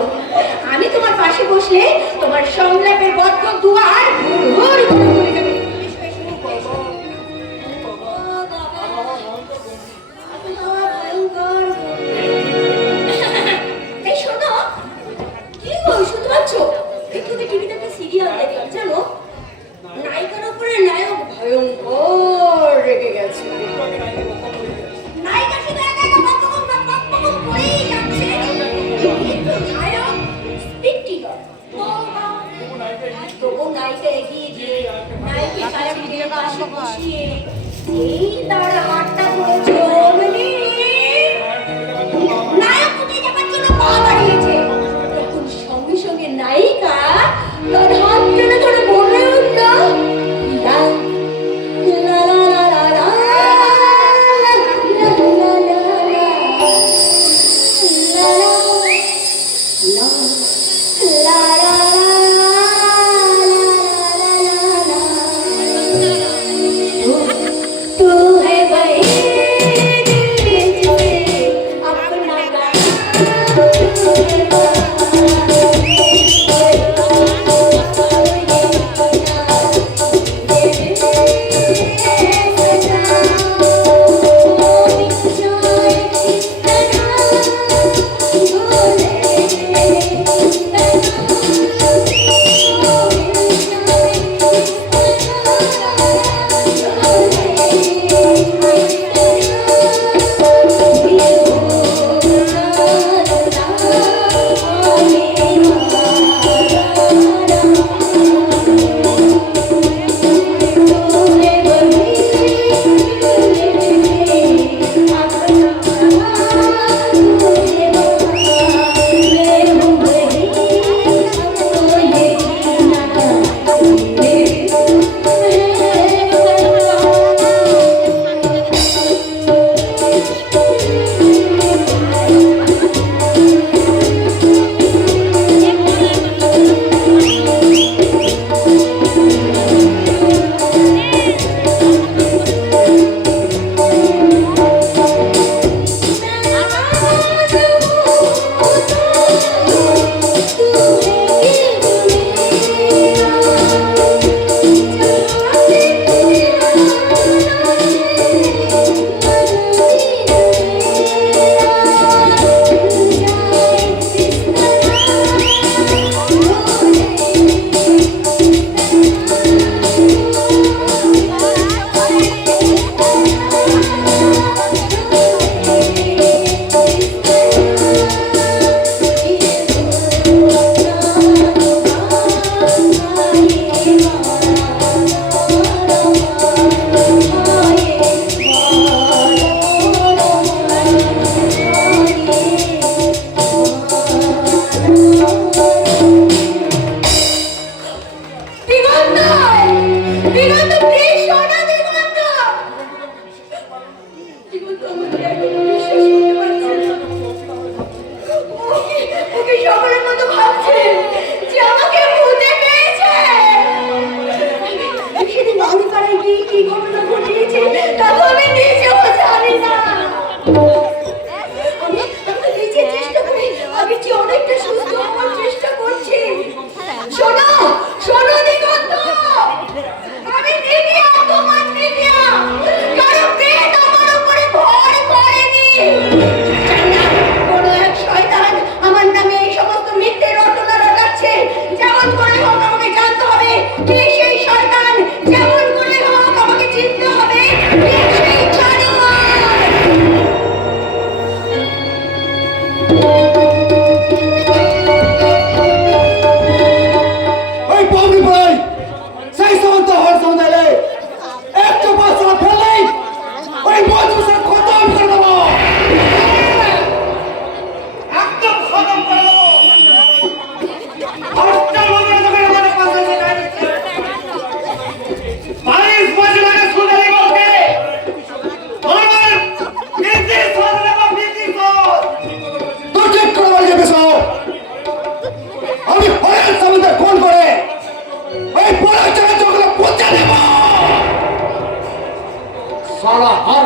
আমি তোমার পাশে বসলে তোমার সংলাপের বদ্ধ দুয়ার ঘুর ঘুর করে খুলে যাবে। এই শোনো, কি গো শুনতে পাচ্ছ? একটু টিভিতে একটা সিরিয়াল দেখলাম, জানো নায়িকার উপরে নায়ক ভয়ঙ্কর রেগে গেছে। নায়িকা শুধু একা একা বকবক করেই যাচ্ছে, কিন্তু নায়ক স্পিক টিগার। তবু নায়িকা এগিয়ে গিয়ে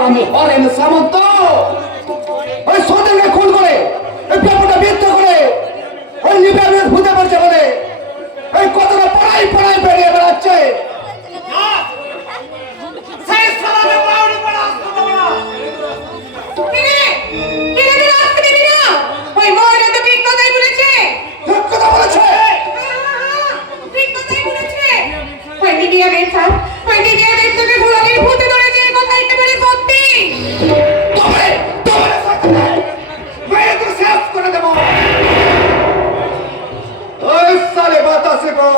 আমি হরেন সামন্ত ওই সোনাকে খুন করে এই ব্যাপারটা মিথ্যা করে ওই নিবিয়ার ভুতে পড়ছে বলে এই কথাটা পড়াই বেরিয়ে বেড়াচ্ছে। ওই মহিলা তো ঠিক কথাই বলেছে। ঠিক কথা বলেছে। ঠিক কথাই বলেছে। ওই নিবিয়া বেচার ওই নিবিয়া বেচাকে ঘোড়ালির ভূতে ধরেছে, এই কথা একেবারে সত্যি। তবে মেয়ে তো শেষ করে দেবো। ওই সালে বাতাসে গো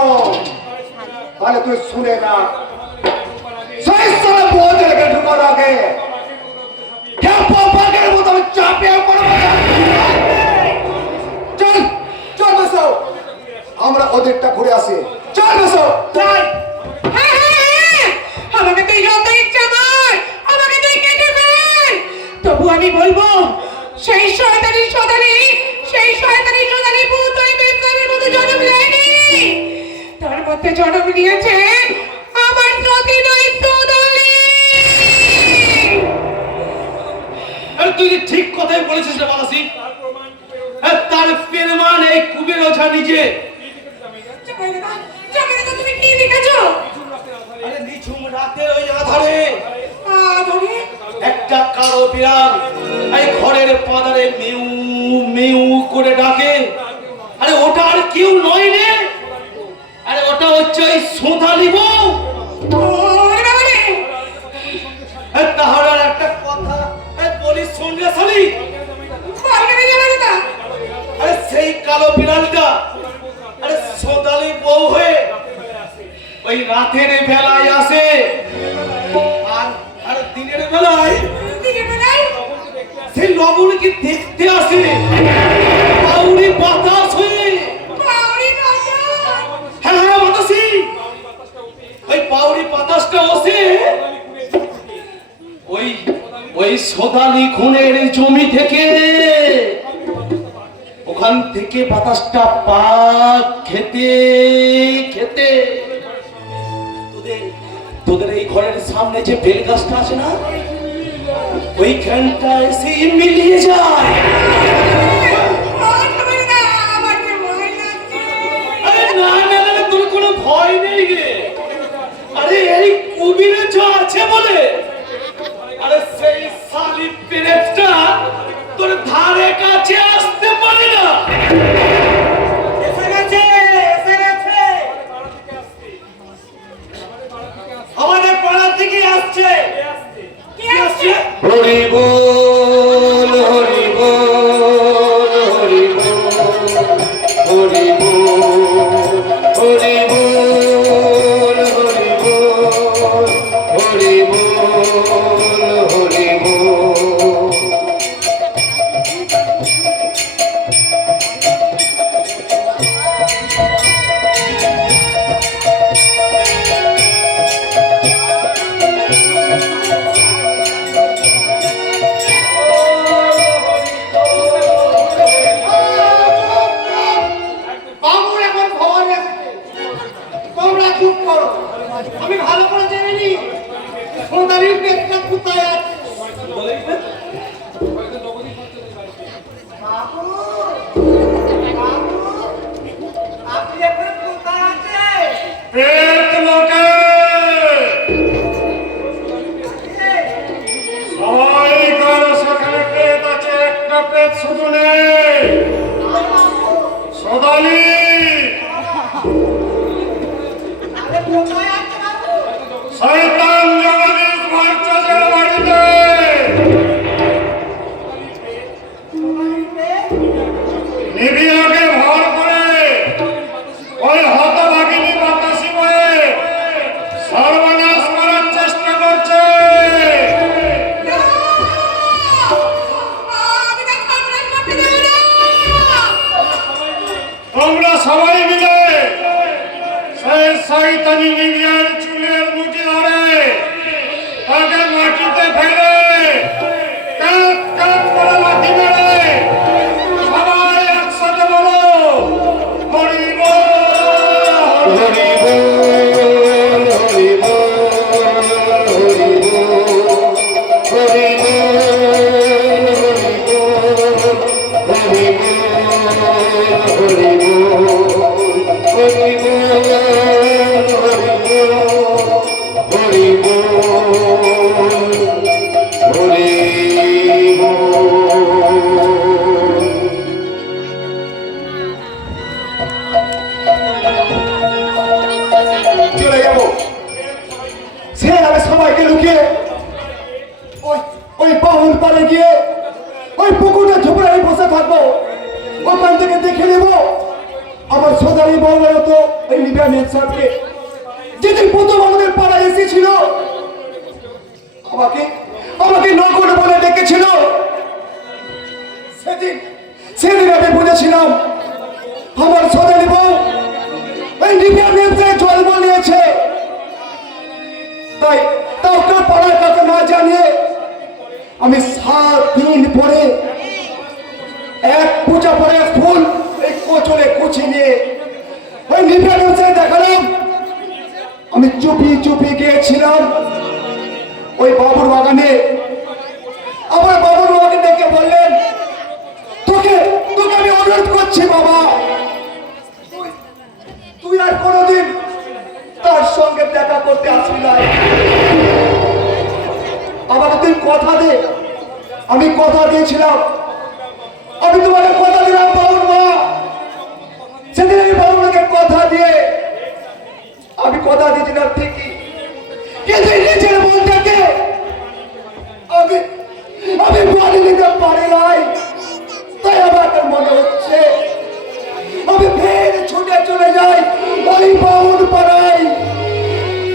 তাহলে তুই শুনে না সেই সালে বোঝেকে ঢুকার আগে বাঘের মতো চাপিয়ে পড়বো। চল চল বসো, আমরা ওদেরটা ঘুরে আসি। চল বসো চল। আমাকে তুই যত ইচ্ছা মার, আমাকে তুই কেটে ফেল, তবু আমি বলবো সেই শয়তানি ভূত ওই বেচারের মতো জন্ম নেয়নি। তার মধ্যে জন্ম নিয়েছে আমার সতী নয় সোনালি। আরে তুই ঠিক কথাই বলেছিস রে বালাসি। তার পেরমান এই কুবের ওঝা নিজে। তুমি কি দেখেছো? আরে নিঝুম রাতের ওই আধারে একটা কালো বিড়াল এই ঘরের পাদারে মেউ মেউ করে ডাকে। আরে ওটা আর কেউ নয় রে, আরে ওটা হচ্ছে ওই সোনালি বউ। তাহলে আর একটা কথা বলিস শোন রে শালি। আরে সেই কালো বিড়ালটা আরে সোনালি বউ হয়ে ওই রাতের বেলায় আসে, আর দিনের বেলায় সেই লবণকে দেখতে আসে পাউরি বাতাস হয়ে। হ্যাঁ বাতাসি, ওই পাউরি বাতাসটা আসে ওই সোনালি খুনের জমি থেকে। ওখান থেকে বাতাসটা পাক খেতে খেতে তোদের এই ঘরের সামনে যে বেল গাছটা আছে না, ওইখানটা এসে মিলিয়ে যায়। আরে না না না, তোর কোনো ভয় নেই রে। আরে এই কুবিরে যা আছে বলে আরে সেই সালি পেরেকটা তোর ধারে কাছে আসতে পারে না। এসে গেছে আমাদের পাড়া থেকে আসছে। কি আসছে? হরি বল হরি বল হরি বল হরি বল হরি বল হরি বল হরি বল হরি বল। বাবুর এখন ভবানী আসছে, তোমরা চুপ করো। আমি ভালো করে জেনে নি সোনালির পেটটা কোথায় আছে। আপনি এখন কোথায় আছেন? পেট লোকে সবাই কারো সেখানে পেট আছে, একটা পেট শুধু নেই। সোনালি শয়তান জগদীশ ভট্টাচার্যের বাড়িতে। নিবিয়াকে ভর করে ওই হতভাগিনী বাতাসি বয়ে সর্বনাশ করার চেষ্টা করছে। আমি না খাবো না, খাবো না। ওই ওই বাউল পারে গিয়ে ওই পুকুরটা ঝুপড়ে বসে থাকবো, ওখান থেকে দেখে নেব আমার সদারি বউয়ের তো ওই নিবিয়া মেয়েকে যেদিন প্রথম আমাদের পাড়ায় এসেছিল, আমাকে আমাকে নগর বলে ডেকেছিল, সেদিন সেদিন আমি বুঝেছিলাম আমার সদারি বউ ওই নিবিয়া মেয়েকে জন্ম নিয়েছে। তাই কাউকে পাড়ার কাছে না জানিয়ে আমি 7 দিন পরে এক পূজা পরে ফুল এই কোচলে কুচি নিয়ে ওই নিবিয়া মেয়েকে দেখালাম। আমি চুপি চুপি গিয়েছিলাম ওই বাবুর বাগানে। আমার বাবুর বাবাকে ডেকে বললেন, তোকে তোকে আমি অনুরোধ করছি বাবা, তুই আর কোনোদিন তার সঙ্গে দেখা করতে আসবি না। আমাকে তুই কথা দে। আমি কথা দিয়েছিলাম, আমি তোমাকে কথা দিলাম বাবুর মা। সেদিন আমি বাবুকে কথা দিয়ে আমি কথা দিয়েছিলাম ঠিকই, কিন্তু নিজের মনটাকে আমি আমি বাড়ি নিতে পারি নাই। তাই আমার মনে হচ্ছে আমি ফের ছুটে চলে যাই ওই বাউল পাড়ায়,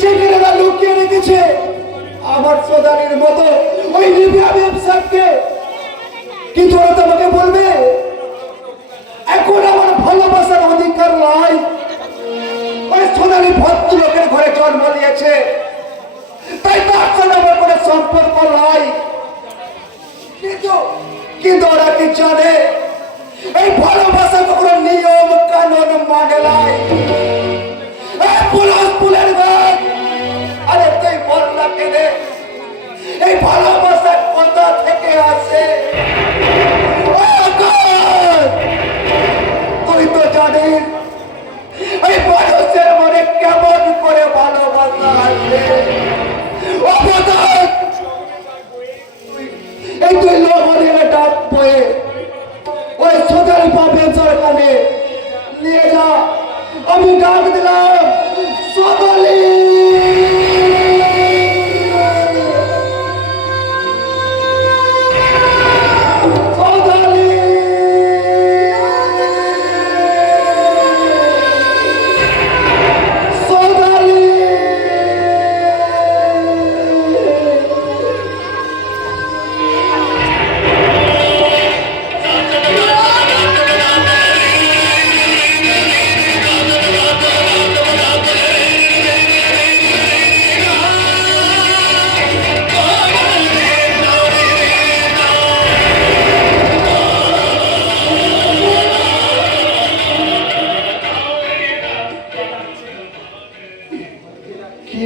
যেখানে না লুকিয়ে রেখেছে আমার সদানির মতো ওই নিবিয়া ব্যবসাকে। কিন্তু ওরা তোমাকে বলবে এখন আমার ভালোবাসার অধিকার নাই, ওই সোনালি ভদ্রলোকের ঘরে জন্ম নিয়েছে, তাই তার সঙ্গে আমার কোনো সম্পর্ক নাই। কিন্তু কিন্তু ওরা কি জানে এই ভালোবাসা কখনো নিয়ম কানুন মানে নাই। ফুলের গাছ, আরে তুই বল না কেনে এই ভালোবাসা কোথা থেকে আসে? তুই তো জানিস এই মানুষের মনে কেমন করে ভালোবাসা আসে। এই তুই লবণের ডাক বয়ে ওই সোজারি পাবেন সরকারে নিয়ে যা। আমি ডাক দিলাম সদালি।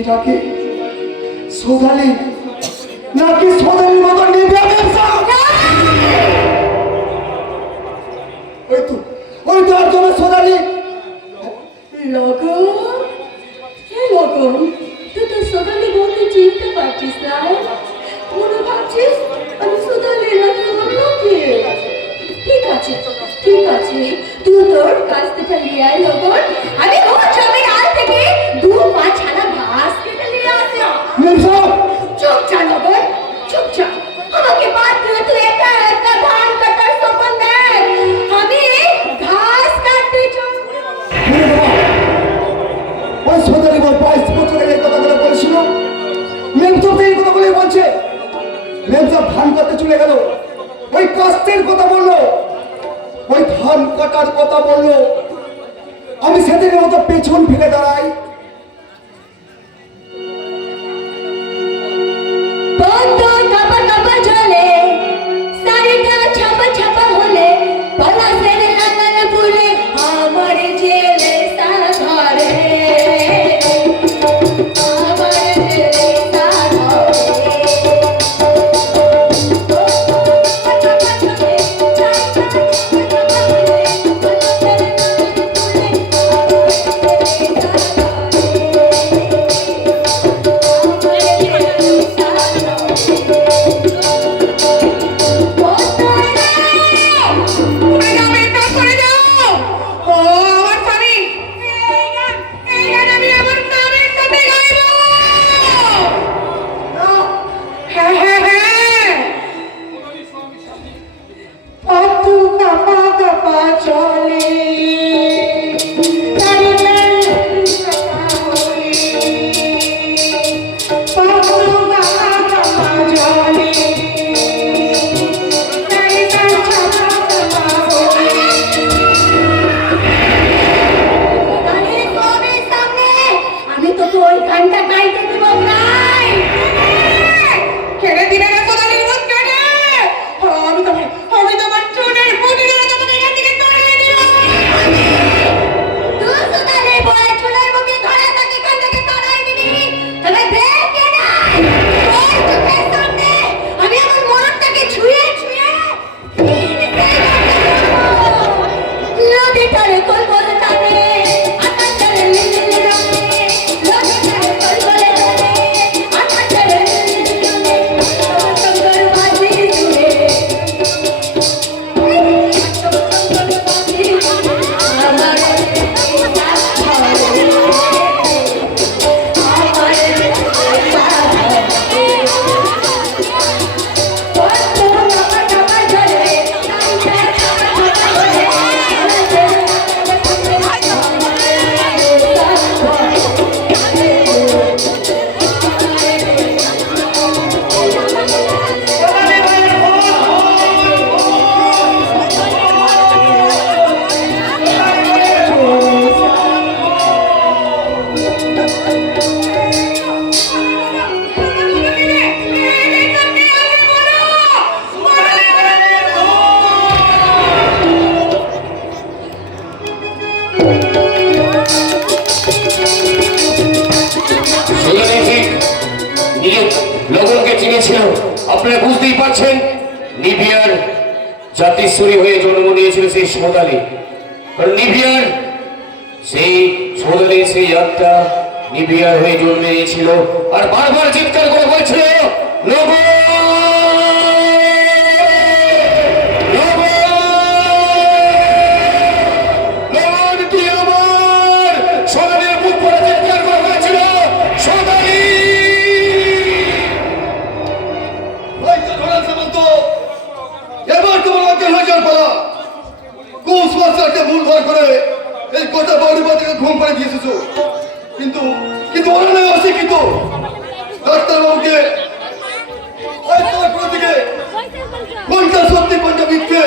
নাকি সোদালি নাকি সোদালির মতো নিবিয়া ব্যবসা? ওই তো আর তোমার সোদালি। লগন, হে লগন, তুই তো সোদালি বলতে চিনতে পারছিস না? মনে ভাবছিস আমি সোদালি নাকি অন্য কে? ঠিক আছে ঠিক আছে, তুই তোর কাছ থেকে নিয়ে আয় লগন। আমি ওর জমির আল থেকে 2 পা ছানা ঘাস কেটে নিয়ে আসলাম। চুপ চা লগন, চুপ চা। আমাকে বাদ দিয়ে তুই একা একা ধান কাটার স্বপ্ন দেখ, আমি ঘাস কাটতে চাই। ওই সোদালি বল 22 বছরের এই কথাগুলো বলছিল, মেমসব এই কথাগুলো বলছে। মেমসব ধান কাটতে চলে গেল, ওই কষ্টের কথা বললো, ওই ধান কাটার কথা বললো। আমি সেদিনের মতো পেছন ফিরে দাঁড়াই। বুঝতেই পারছেন নিবিয়ার জাতিশ্বরী হয়ে জন্ম নিয়েছিল সেই সোনালি। নিবিয়ার সেই সোনালি সেই আত্মা নিবিয়ার হয়ে জন্ম নিয়েছিল আর বারবার চিৎকার করে বলছিল নগো এবার তোমার অজ্ঞান হয়ে যাওয়ার পালা। কুসংস্কারকে ভুল ভর করে এই গোটা পরিবারকে ঘুম পাড়ে দিয়ে এসেছো, কিন্তু কিন্তু ওরা নয় অশিক্ষিত। ডাক্তারবাবুকে থেকে কোনটা সত্যি কোনটা মিথ্যে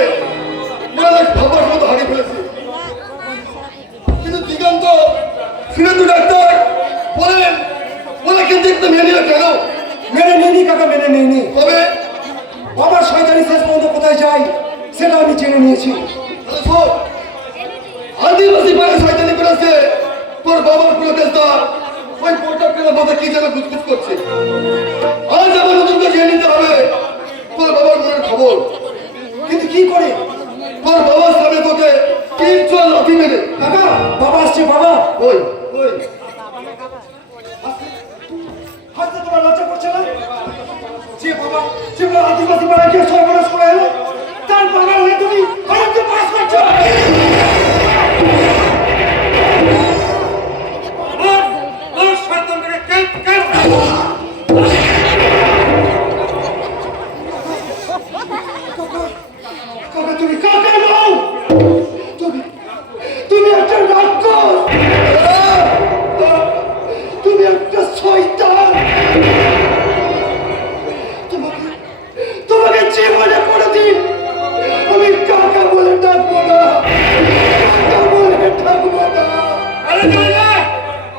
ভাবার মতো হারিয়ে ফেলেছে। কিন্তু দিগন্ত সুরেন্দ্র ডাক্তার বলেন ওরা কিন্তু একটু মেনে নিল কেন? মেনে নেইনি কাকা, মেনে নেইনি। তবে বাবার শয়তানি শেষ পর্যন্ত কোথায় যায় সেটা আমি জেনে নিয়েছি। আদিবাসী পাড়ে শয়তানি করেছে তোর বাবার প্রকাশদার ওই প্রোটেক্টরের মধ্যে কি যেন গুজগুজ করছে। আজ আমার নতুনকে জেনে নিতে হবে তোর বাবার মনের খবর। কিন্তু কি করে? তোর বাবার সামনে তোকে তিনশো লাথি মেরে। কাকা বাবা আসছে, বাবা। ওই ওই হাসতে তোমার লজ্জা করছে না? যে বাবা আদিবাসী পাড়ায় গিয়ে সর্বনাশ করে এলো তার বাবা হয়ে তুমি আমাকে পাস করছো। কাকা তুমি কাকা নও, তুমি একটা রাক্ষস, তুমি একটা শয়তান। তোমাকে জীবনে কোনোদিন আমি কাকা বলে ডাকবো না, কাকা বলে ডাকবো না। আরে না,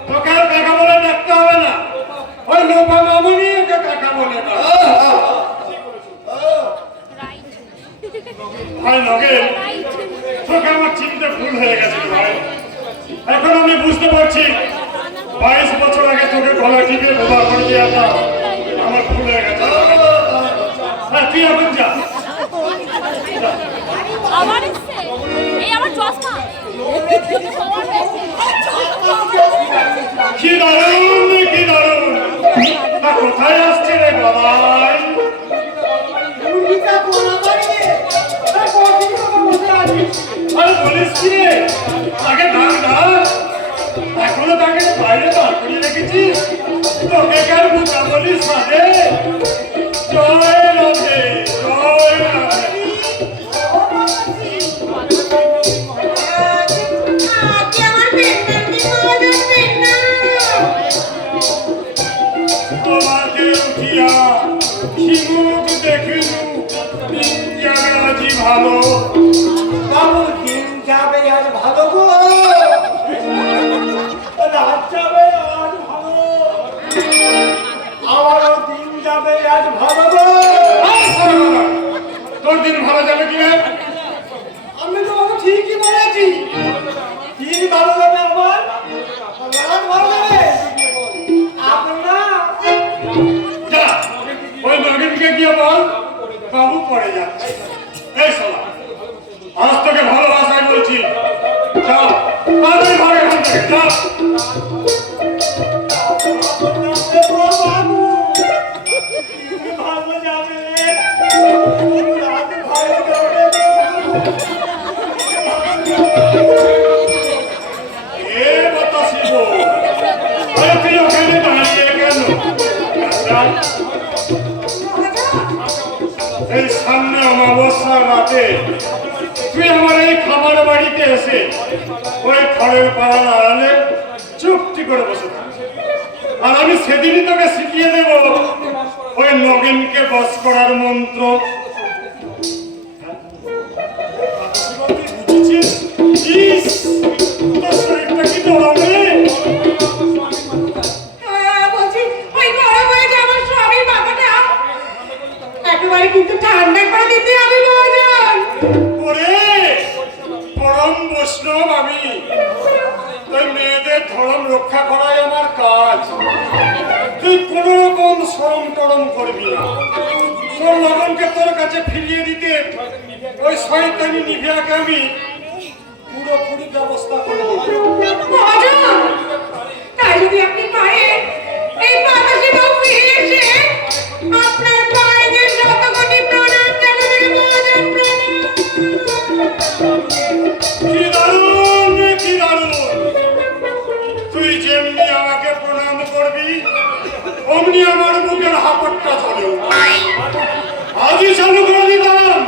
তোকে আর কাকা বলে ডাকতে হবে না। ওই লোপা মামুনি ওকে কাকা বলে ডাক। ভাই নগেন, তোকে আমার চিন্তা ভুল হয়ে গেছে ভাই। এখন আমি বুঝতে পারছি 22 বছর আগে তোকে গলা টিপে বোবা করে দিয়ে আমার ভুল হয়ে গেছে। হ্যাঁ তুই এখন যা। আমার এই আমার চশমা কি দারুণ কি দারুণ, তা কোথায় আসছে রে বাবাই? আরে বলিস কি রে, তাকে ডাক ডাক, এখনো তাকে বাইরে বার করে রেখেছিস? তোকে কার বোকা বলিস মাঝে? জয় রাধে জয় রাধে। তোমাকে উঠিয়া খিমুখ দেখিনু দিন যাবে আজি ভালো। বাবু দিন যাবে আজ ভালো গো, রাত যাবে আজ ভালো, আমারও দিন যাবে আজ ভালো গো। তোর দিন ভালো যাবে কি রে? আমি তো বাবু ঠিকই বলেছি, দিন ভালো যাবে আমার, রাত ভালো যাবে আপনার। যা ওই নগেনকে গিয়ে বল বাবু পড়ে যাচ্ছে। এই শালা আজ তোকে ভালোবাসায় বলছি, যাও তাদের ঘরে এখান থেকে যাও। বাবু ভালো যাবে, রাত ভালো যাবে। এ বাতাসি গো, আরে তুই ওখানে দাঁড়িয়ে কেন? এই সামনে অমাবস্যার রাতে তুই আমার এই খাবার বাড়িতে এসে ওই খড়ের পাড়ার আড়ালে চুপটি করে বসে থাকিস। আর আমি সেদিনই তোকে শিখিয়ে দেব ওই নগেনকে বশ করার মন্ত্র। বুঝেছিস? ইস, তোর শরীরটা কি নরম রে? বলছি ওই গরমে যে আমার স্বামীর মাথাটা একেবারে কিন্তু ঠান্ডা করে দিতে হবে মহাজন। ওরে পরম বৈষ্ণব আমি, তুই মেয়েদের ধর্ম রক্ষা করাই আমার কাজ। তুই কোন রকম শরম টরম করবি না। তোর লগনকে তোর কাছে ফিরিয়ে দিতে ওই শয়তানি নিভিয়াকে আমি পুরোপুরি ব্যবস্থা করে দেব। মহাজন, তাই যদি আপনি পারেন এই বাতাসে বাবু ফিরে এসে আপনার পায়ে যে শত কোটি প্রণাম জানাবেন মহাজন, কি দারুণ, কি দারুণ! তুই যেমনি আমাকে প্রণাম করবি অমনি আমার বুকের হাপটটা ধরে আজই চালু করে দিতাম।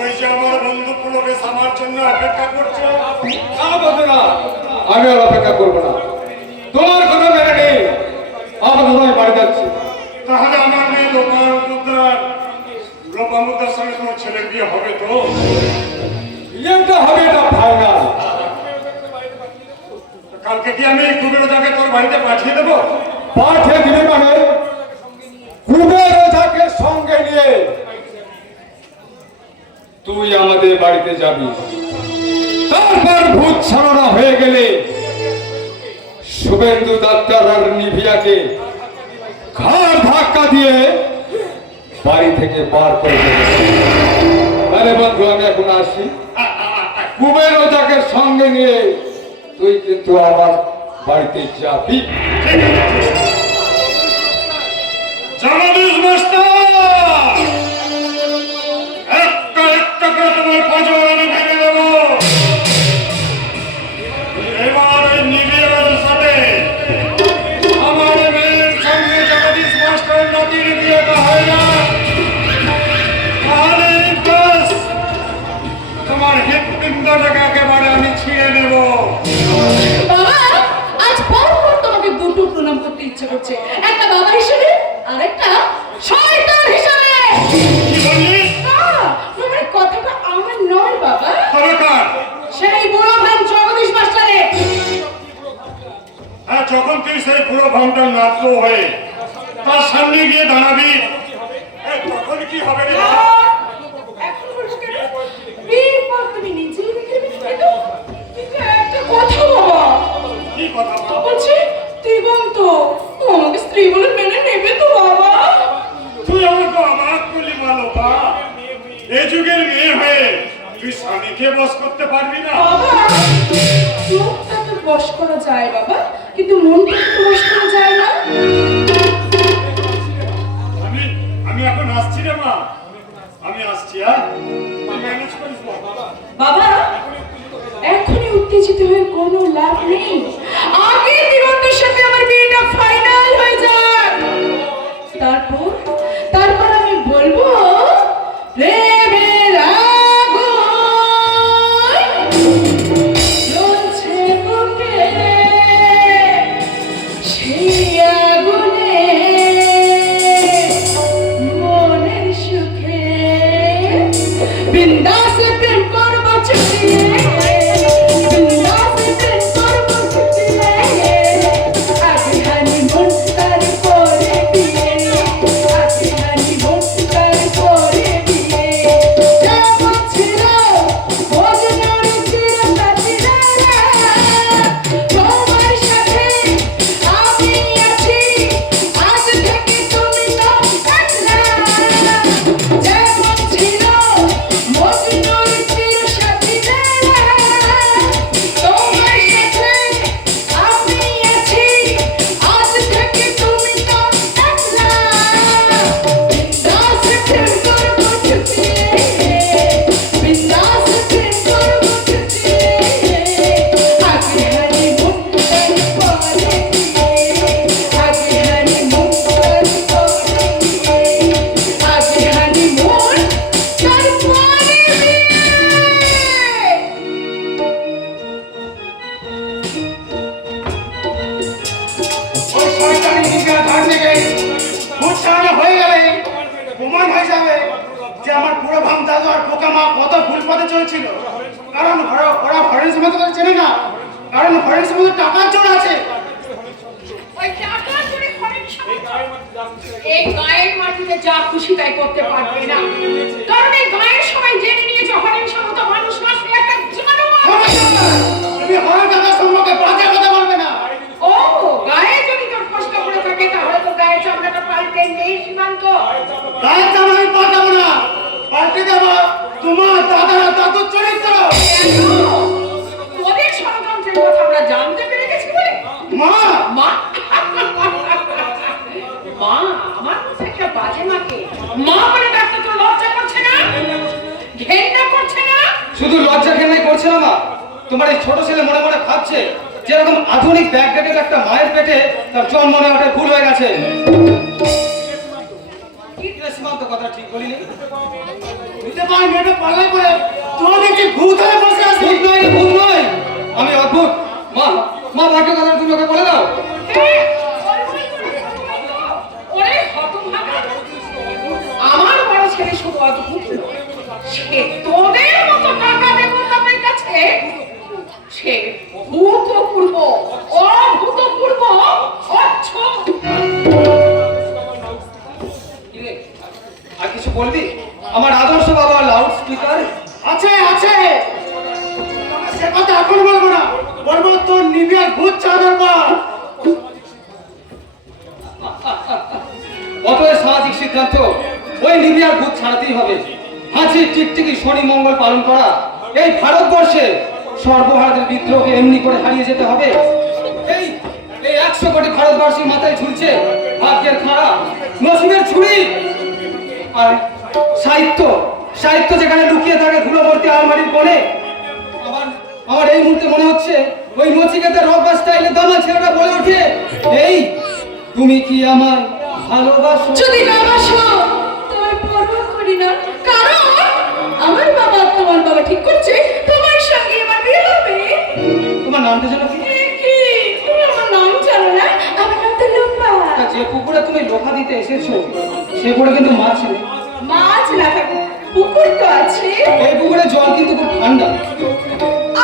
ওই যে আমার বন্ধু পুরোবেশ আমার জন্য অপেক্ষা করছে। না বন্ধুরা, আমি আর অপেক্ষা করবো না, তোমার কোনো মেনে নেই, আপাতত আমি বাড়ি যাচ্ছি। তাহলে আমার মেয়ে লোপামুদ্রার সঙ্গে তোমার ছেলের বিয়ে হবে তো? বিয়েটা হবে, এটা ফাইনাল। কালকে কি আমি কুবেরোজাকে তোর বাড়িতে পাঠিয়ে দেবো? পাঠিয়ে দিবি মানে কুবেরোজাকে সঙ্গে নিয়ে তুই আমাদের বাড়িতে যাবি। তারপর ভূত ছাড়ানো হয়ে গেলে শুভেন্দু ডাক্তার আর নিভিয়াকে ঘাড় ধাক্কা দিয়ে বাড়ি থেকে বার করে দেবে। আরে বন্ধু, আমি এখন আসি। কুবেরোজাকে সঙ্গে নিয়ে তুই কিন্তু আমার বাড়িতে যাবি। জগদীশ মাস্টার, একটা একটা করে তোমার পাঁজর আমি ভেঙে দেবো। এবার ওই নিবিড়ের সাথে আমার মেয়ের সঙ্গে জগদীশ মাস্টার নদীর বিয়েটা হয় না, তাহলে ব্যাস তোমার হৃৎপিণ্ডটাকে একেবারে আমি ছিঁড়ে নেবো। বাবা, আজ পরপর তোমাকে দুটো প্রণাম করতে ইচ্ছে করছে, একটা বাবা হিসেবে আর একটা শয়তান হিসেবে। কি বলিস? তোমার কথাটা আমার নয় বাবা, তবে কার? সেই বুড়ো ভান জগদীশ মাস্টারের। হ্যাঁ, যখন তুই সেই পুরো ভাঙটার নাট্য হয়ে তার সামনে গিয়ে দাঁড়াবি, তখন কি হবে রে? এখন বলছো কেন? এরপর তুমি নিজেই দেখে নেবে কেন? কিন্তু একটা কথা বাবা, কি কথা বল? বলছি দিগন্ত আমাকে স্ত্রী বলে মেনে নেবে তো বাবা? তুই আমাকে অবাক করলি মালোপা। এই যুগের মেয়ে হয়ে তুই স্বামীকে বশ করতে পারবি না? বাবা, চোখটা তো বশ করা যায় বাবা, কিন্তু মনটাকে তো বশ করা যায় না। আমি আমি এখন আসছি রে মা, আমি আসছি। ম্যানেজ করিস বাবা। বাবা, এখনই উত্তেজিত হয়ে কোনো লাভ নেই, আগে দিগন্তের সাথে আমার বিয়েটা ফাইনাল হয়ে যাক, তারপর আমি বলবো প্রেমের আগুন জ্বলছে বুকে, সেই আগুনে মনের সুখে বিন্দাসে প্রেম করবো ছুটিয়ে, বিন্দাসে প্রেম করবো ছুটিয়ে, আগে হানিমুন তারপরে বিয়ে, আগে হানিমুন তারপরে বিয়ে। যেমন ছিল ভোজনের চিরসাথী রে, তোমার সাথে আমি আছি, আজ থেকে তুমি তো একলা। যেমন ছিল মজনুর চিরসাথী রে, তোমার সাথে আমি আছি, আজ থেকে তুমি তো একলা। বিন্দাস প্রেম করবো ছুটিয়ে, বিন্দাস প্রেম করবো ছুটিয়ে, আগে হানিমুন তারপরে বিয়ে, আগে হানিমুন তারপরে বিয়ে, আগে হানিমুন তারপরে বিয়ে। ওই শয়তানি নিভিয়া ঘর থেকে ভূত ছাড়ানো হয়ে গেলে প্রমাণ হয়ে যাবে যে আমার পুরো ভাম দাদু আর পোকা মা কত ভুল পথে চলছিল। কারণ ওরা হরেন সমাজ চেনে না, কারণ হরেন সমাজে টাকার জোর আছে। ওই টাকা করে ঘরের সমাজ এই গায়ের মাটিতে যা খুশি তাই করতে পারবে না, কারণ এই গায়ের সবাই জেনে নিয়েছে হরেন সমস্ত মানুষ নাচতে একটা জানোয়ার। তুমি হরেন দাদার সম্পর্কে বাজে কথা বলবে না। ও গায়ে যদি তোর কষ্ট করে থাকে তাহলে তো গায়ে চামড়াটা পাল্টে আমাদের মেয়ে সীমান্ত। তাই তো আমি পাঠাবো না, পাল্টে দেবো তোমার দাদারা দাদুর চরিত্র। তোদের ষড়যন্ত্রের কথা আমরা জানতে পেরে গেছি বলে মা মা মা আমার কাছে একটা বাজে মাকে মা বলে ডাকতে তোর লজ্জা করছে না? ঘেন্না করছে না? শুধু লজ্জা ঘেন্নাই করছে না মা, তোমার এই ছোট ছেলে মনে মনে ভাবছে যেরকম আধুনিক ব্যাকডেটেড একটা মায়ের পেটে তার জন্ম নেওয়াটা ভুল হয়ে গেছে। সীমান্ত কথা ঠিক বলিনি? বুঝতে পারি মেয়েটা পাল্লা করে তোমার দেখছি ভূত হয়ে বসে আছে। ভূত নয় রে, ভূত নয়, আমি অদ্ভুত। মা মা ভাগ্য কথা তুমি ওকে বলে দাও। ওরে হতভাগা, আমার বড় ছেলে শুধু অদ্ভুত নয়, সে তোদের মতো টাকা দেবতাদের কাছে সে ভূতপূর্ব অভূতপূর্ব অচ্ছল। কিরে, আর কিছু বলবি? আমার আদর্শ বাবা লাউড স্পিকার আছে আছে, সে কথা এখন বলবো না, বলবো তোর নিবিয়ার ভূত চাঁদের পর। অতএব সামাজিক সিদ্ধান্ত, ওই নিবিয়ার ভূত ছাড়াতেই হবে। হাঁচি টিকটিকি শনি মঙ্গল পালন করা এই ভারতবর্ষে সর্বভারতের বিদ্রোহকে এমনি করে হারিয়ে যেতে হবে। এই এই 100 কোটি ভারতবাসীর মাথায় ঝুলছে ভাগ্যের খাড়া, নসিবের ছুরি। আর সাহিত্য সাহিত্য যেখানে লুকিয়ে থাকে ধুলোভর্তি আলমারির কোণে, আমার আমার এই মুহূর্তে মনে হচ্ছে ওই নচিকেতা রক স্টাইলে দামা ছেলেটা বলে ওঠে, এই তুমি কি আমায় ভালোবাসো? যদি না বাসো তোমার পরোয়া করি না, কারণ আমার বাবা তোমার বাবা ঠিক করছে তোমার সঙ্গে আমার বিয়ে হবে। তোমার নামটা যেন কি? কি তুমি আমার নাম জানো না? আমার নাম তো লম্বা। তা যে পুকুরে তুমি লোহা দিতে এসেছো সে পুকুরে কিন্তু মাছ নেই। মাছ না থাকুক পুকুর তো আছে। এই পুকুরে জল কিন্তু খুব ঠান্ডা।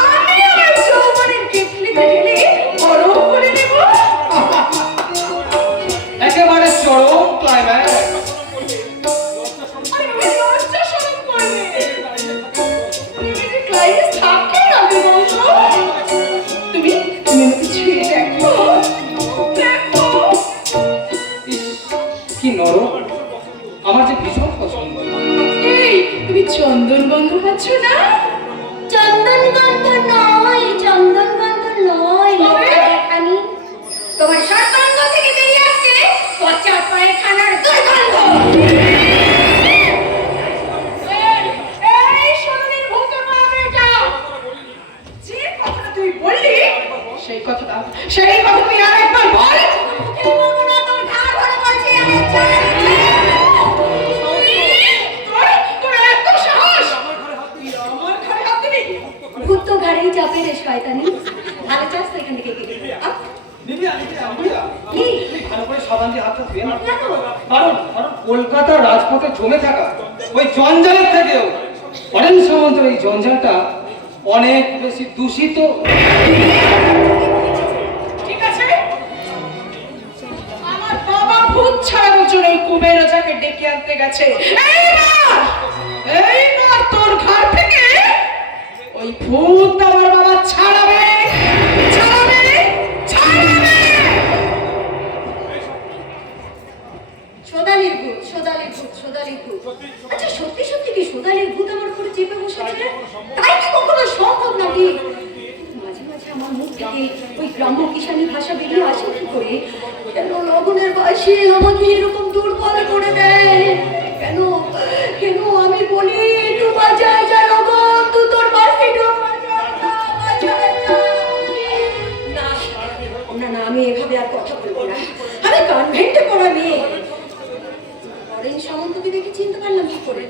আমি আমার যৌবনের কেটলিতে ঢেলে গরম করে নেব। একেবারে চরম ক্লাইম্যাক্স। আরে বাবা, লজ্জা শরম করবে। তুমি যে ক্লাইম্যাক্স থাকতে না বলছো। তুমি তুমি আমাকে ছুঁয়ে দেখো দেখো। ইস, কি নরম, আমার যে ভীষণ পছন্দ। এই তুমি চন্দন গন্ধ পাচ্ছ না? চন্দন গন্ধ নয়, চন্দন গন্ধ নয়। আমি তোমার সর্বাঙ্গ থেকে বেরিয়ে আসছে পচা পায়খানার দুর্গন্ধ। এই শরীরের ভূতের মারাটা যে কথাটা তুই বললি সেই কথাটা তুই আরেকবার বল। মুখে বলবো না, তোর ঘাড় ধরে বলছি আমি চাই। তোর এত সাহস তুই আমার ঘরে হাত দিবি? ভূত তো ঘাড়েই চাপে রে শয়তানি। ভালো চাস তো এখান থেকে কেটে দে। নিবিয়া, নিবিয়া, কি? ভালো করে সাবান দিয়ে হাতটা ধুয়ে নাও। কেন? কারণ কলকাতার রাজপথে জমে থাকা ওই জঞ্জালের থেকেও অরেঞ্জ সামন্তের এই জঞ্জালটা অনেক বেশি দূষিত। ঠিক আছে, আমার বাবা ভূত ছাড়ানোর জন্য ওই কুবের রাজাকে ডেকে আনতে গেছে। এইবার তোর ঘর থেকে ওই ভূত আমার বাবা ছাড়াবে ছাড়াবে ছাড়াবে। সোদালির ভূত, সোদালির ভূত, সোদালির ভূত। আচ্ছা সত্যি সত্যি কি সোদালির ভূত আমার ঘরে চেপে বসেছে? তাই কি কখনো সম্ভব নাকি? মাঝে মাঝে আমার মুখ থেকে ওই গ্রাম্য কিষানি ভাষা বেরিয়ে আসে কি করে? কেন লগনের বাসি আমাকে এরকম দুর্বল করে দেয়? কেন কেন আমি বলি তু বাজায় যা লগন, তু তোর বাসি না না, আমি এভাবে আর কথা বলবো না। আমি কনভেন্টে পড়া মেয়ে। অরেঞ্জ সামন্তকে দেখে চিনতে পারলাম কি করে?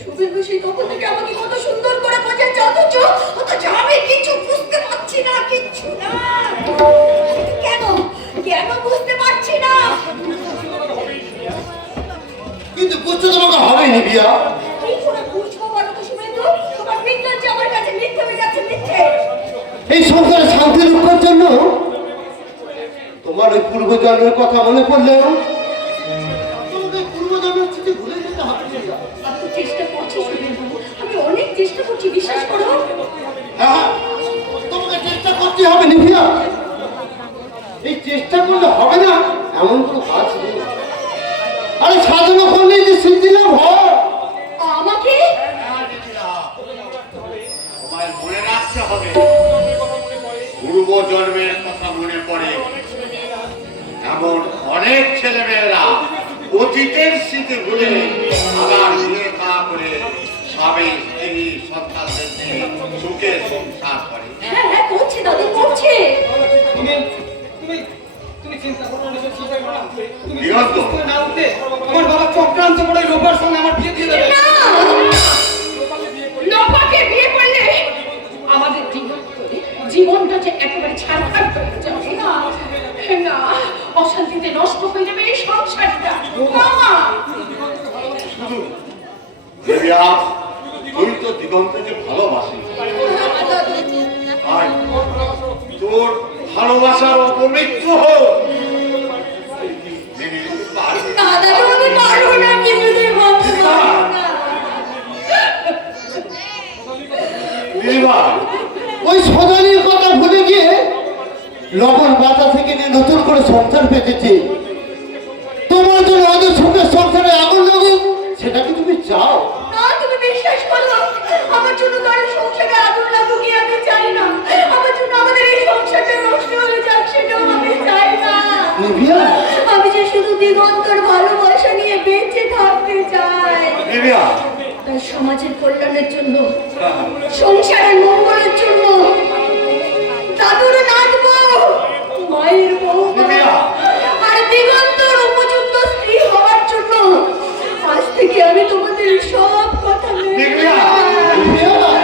শুভেন্দু সেই তখন থেকে আমাকে কত সুন্দর করে বোঝাচ্ছে, অথচ আমি কিছু বুঝতে পারছি না, কিচ্ছু না। কেন কেন বুঝতে পারছি না? কিন্তু বুঝতে তোমাকে হবে নিবিয়া। কি করে বুঝবো বলো তো শুভেন্দু? তোমার বিজ্ঞান যে আমার কাছে মিথ্যে হয়ে যাচ্ছে, মিথ্যে। এই সংসারে শান্তি রক্ষার জন্য তোমার ওই পূর্বজন্মের কথা মনে পড়লেও তোমাদের পূর্বজন্মের স্মৃতি ভুলে যেতে হবে। আমি তো চেষ্টা করছি শুভেন্দু, আমি অনেক চেষ্টা করছি, বিশ্বাস করো। হ্যাঁ, তোমাকে চেষ্টা করতে হবে নিবিয়া। এই চেষ্টা করলে হবে না এমন কোনো কাজ নেই। আরে সাধনা করলে যে সিদ্ধি লাভ হয়। আমাকে হ্যাঁ, দিদিরা, তোমায় মনে রাখতে হবে পূর্ব জন্মের কথা মনে পড়ে এমন অনেক ছেলেমেয়েরা অতীতের স্মৃতি ভুলে আবার বিয়ে থা করে স্বামী স্ত্রী সন্তানদের নিয়ে সুখে সংসার করে। হ্যাঁ হ্যাঁ করছে দাদু করছে। তুমি তুমি তুমি চিন্তা করো না, এসব চিন্তা করো না। তুমি বিরক্ত? সুস্থ না উঠলে আমার বাবা চক্রান্ত করে লোকের সঙ্গে আমার বিয়ে দিয়ে দেবে। না লোপাকে বিয়ে করলে আমাদের জীবনটা যে একেবারে ছাড়খাড় হয়ে যাবে না। না, অশান্তিতে নষ্ট হয়ে যাবে এই সংসারটা। না দেবিয়া, তুই তো দিগন্তকে ভালোবাসিস, তাই তোর ভালোবাসার অপমৃত্যু হোক। দেবী, পারবি না দাদু আমি পারবো না, কিছুতেই ভাবতে পারবো না। দিদিমা, ওই সোনালির কথা ভুলে গিয়ে লবণ বাতা থেকে নিয়ে নতুন করে সংসার পেতেছে। তোমার জন্য অনেক সুখের সংসারে আগুন লাগুক, সেটা কি তুমি চাও? না তুমি বিশ্বাস করো, আমার জন্য তার সংসারে আগুন লাগুক আমি চাই না। আমার জন্য আমাদের এই সংসারটা নষ্ট হয়ে যাক সেটাও আমি চাই না। নিভিয়া, আমি যে শুধু দিগন্তর ভালোবাসা নিয়ে বেঁচে থাকতে চাই। দেবিয়া, তাই সমাজের কল্যাণের জন্য, সংসারের মঙ্গলের জন্য, দাদুর নাচবো, মায়ের বৌমা আর দিগন্তর উপযুক্ত স্ত্রী হওয়ার জন্য আজ থেকে আমি তোমাদের সব কথা মেনে দিব্যা! নিলাম।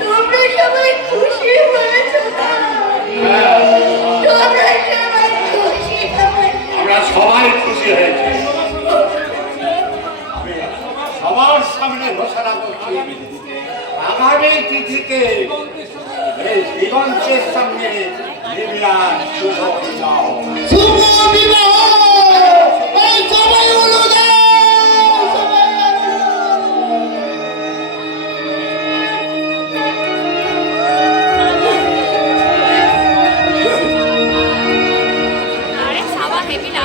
তোমরা সবাই খুশি হয়েছো না? তোমরা সবাই খুশি হয়েছো? আমরা সবাই খুশি হয়েছি। সবার সামনে ঘোষণা করছি, আগামী তিথিতে এই দিগন্তের সামনে দেবিয়ার শুভ বিবাহ। শুভ বিবাহ! এই সবাই হলো না! আরে সাবা হেভি না।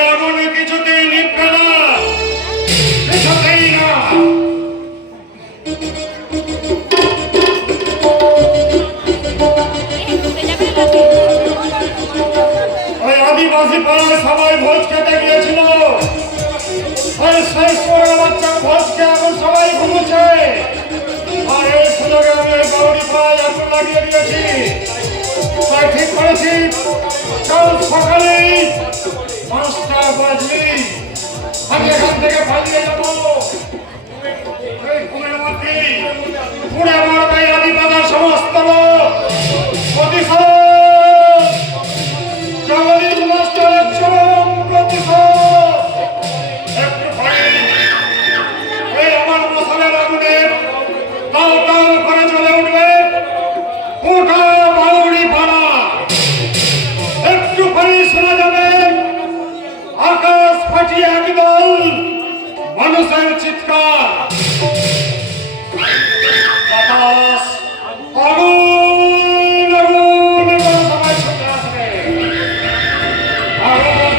এমন কিছুতেই নিবে না, কিছুতেই না। ঢুকে যাবে লাগে। ওই আদিবাসী পাড়ার সবাই ভোজ খেতে গিয়েছিল। ওই শেষ করে বাচ্চা ভোজকে এখন সবাই ঘুমোচ্ছে। আর এই সুযোগে আমি ওই বাউরি পাড়ায় আগুন লাগিয়ে দিয়েছি। তাই ঠিক করেছি, কাল সকালেই 5টা বাজলেই আমি এখান থেকে পালিয়ে যাবো। এই ঘুমের মধ্যেই পুড়ে মারবে এই আদিবাসার সমস্ত লোক। প্রতিশোধ! জগদীশ মাস্টারের চরম প্রতিশোধ! একটু ভয়ে এই আমার মশালের আগুনে তাও তাও করে চলে উঠবে গোটা বাউরি পাড়া। একটু পরেই শোনা যাবে আকাশ ফাটিয়ে একদল মানুষের চিৎকার। বাতাস আগুন আগুন করে সবাই ছুটে আসবে। আগুন!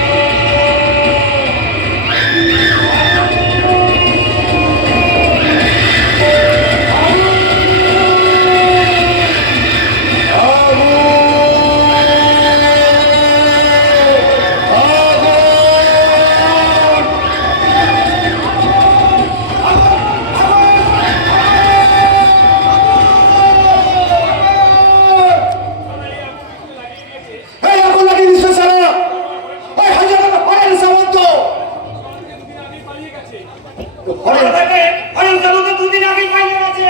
এই আগুন লাগিয়ে দিচ্ছে সারা! ওই হাজারটা পায়ের সামন্ত! হরেন থেকে হরেন থেকে তো দুদিন আগেই পালিয়ে গেছে।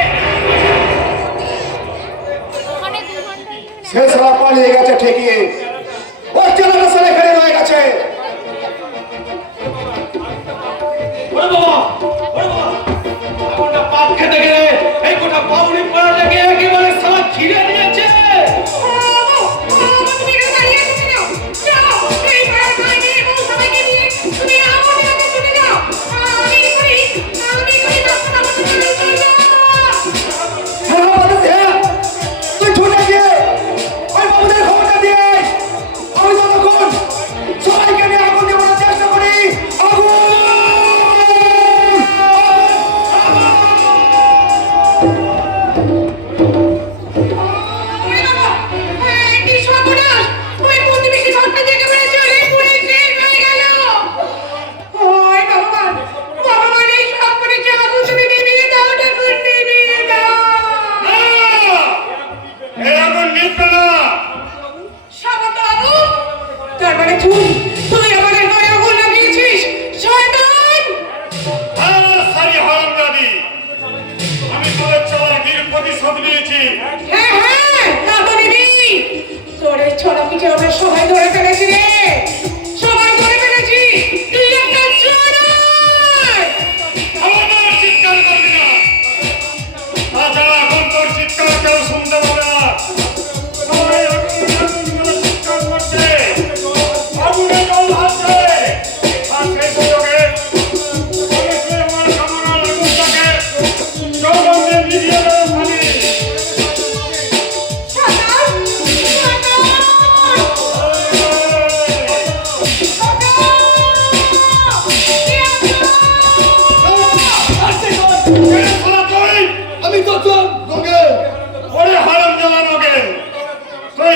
ওখানে 2 ঘন্টা সে সারা পালিয়ে গেছে ঠেকিয়ে। ওর চেলাটা সারা এখানে রয়ে গেছে। ওরে বাবা, ওরে বাবা, এমনটা পাপ খেতে গেলে এই গোটা বাউরি পাড়াটাকে একেবারে সারা ঘিরে নিয়েছে। হ্যাঁ, বাবু, হ্যাঁ। তুই ছুটে গিয়ে ওই বাবুদের খবরটা দিয়ে আয়।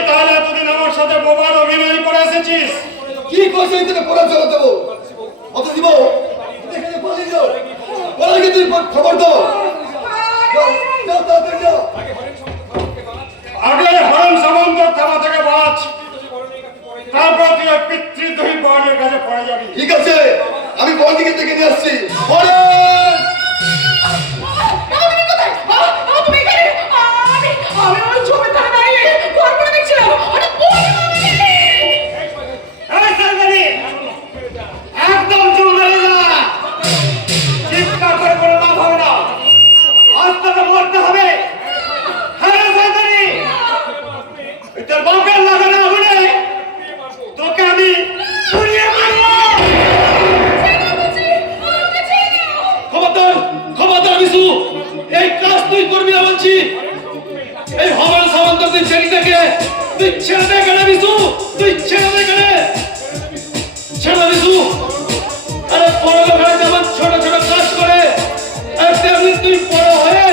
তাহলে এতদিন আমার সাথে বোবার অভিনয় করে এসেছিস? কি করছে এই তোকে পড়া চলে দেবো অত দিব এখানে পালিয়ে যাও পড়ার কি তুই খবর দাও যাও যাও তাড়াতাড়ি যাও আগে হরম সামন্ত থানা থেকে বাঁচ, তারপর তুই ওই পিতৃদ্রোহী বর্ণের কাছে পড়ে যাবি। ঠিক আছে আমি বড়দিকে থেকে নিয়ে আসছি পরে তুমি কোথায়? তুমি এখানে? আমি ওই ছবি তারা দাঁড়িয়ে ঘর করে দেখছিলাম। হঠাৎ বল এই সরকারি, একদম চুপ মেরে যা। চিৎকার করে কোনো লাভ হবে না, আজ তোকে মরতে হবে। হ্যাঁ সরকারি, তোর বাপের লাগানো আগুনে তোকে আমি পুড়িয়ে মারবো। খবরদার খবরদার বিশু, এই কাজ তুই করবি না বলছি। এই হবল সামন্ত তুই ছেলেটাকে তুই ছেড়ে দে কেন বিশু, তুই ছেড়ে দে কেন, ছেড়ে বিশু। আরে বড় লোকেরা যেমন ছোট ছোট কাজ করে, আর তেমনি তুই বড় হয়ে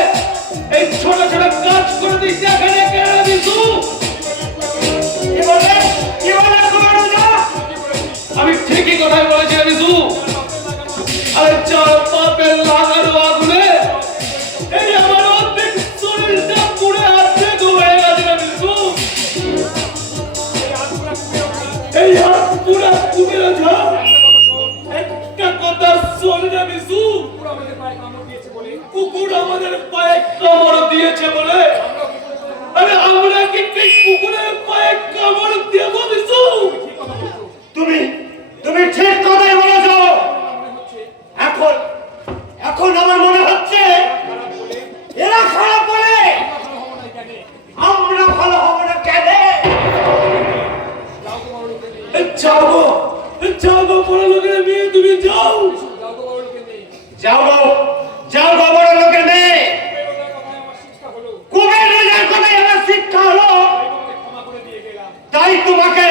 এই ছোট ছোট কাজ করে তুই দেখা নে কেন বিশু। কি বলে তোমার যা? আমি ঠিকই কথাই বলেছি বিশু। আরে চার পাপের লাগানো আগুনে এই আমার অর্ধেক শরীরটা পুড়ে অর্ধেক হয়ে গেছে না বিশু। এই হাত পুরা পুড়ে যা, একটা কথা শোন না বিশু। কুকুর আমাদের পায়ে কামড় দিয়েছে বলে, আরে আমরা কি ঠিক কুকুরের পায়ে কামড় দেব বিশু? তুমি ঠিক কথাই বলেছ। এখন আমার মনে হচ্ছে এরা খারাপ বলে আমরা ভালো হবো না কেন? যাও গো বড় লোকের মেয়ে, তুমি যাও। যাও গো বড় লোকের মেয়ে। কুবের রাজার কথাই আমার শিক্ষা হলো, তাই তোমাকে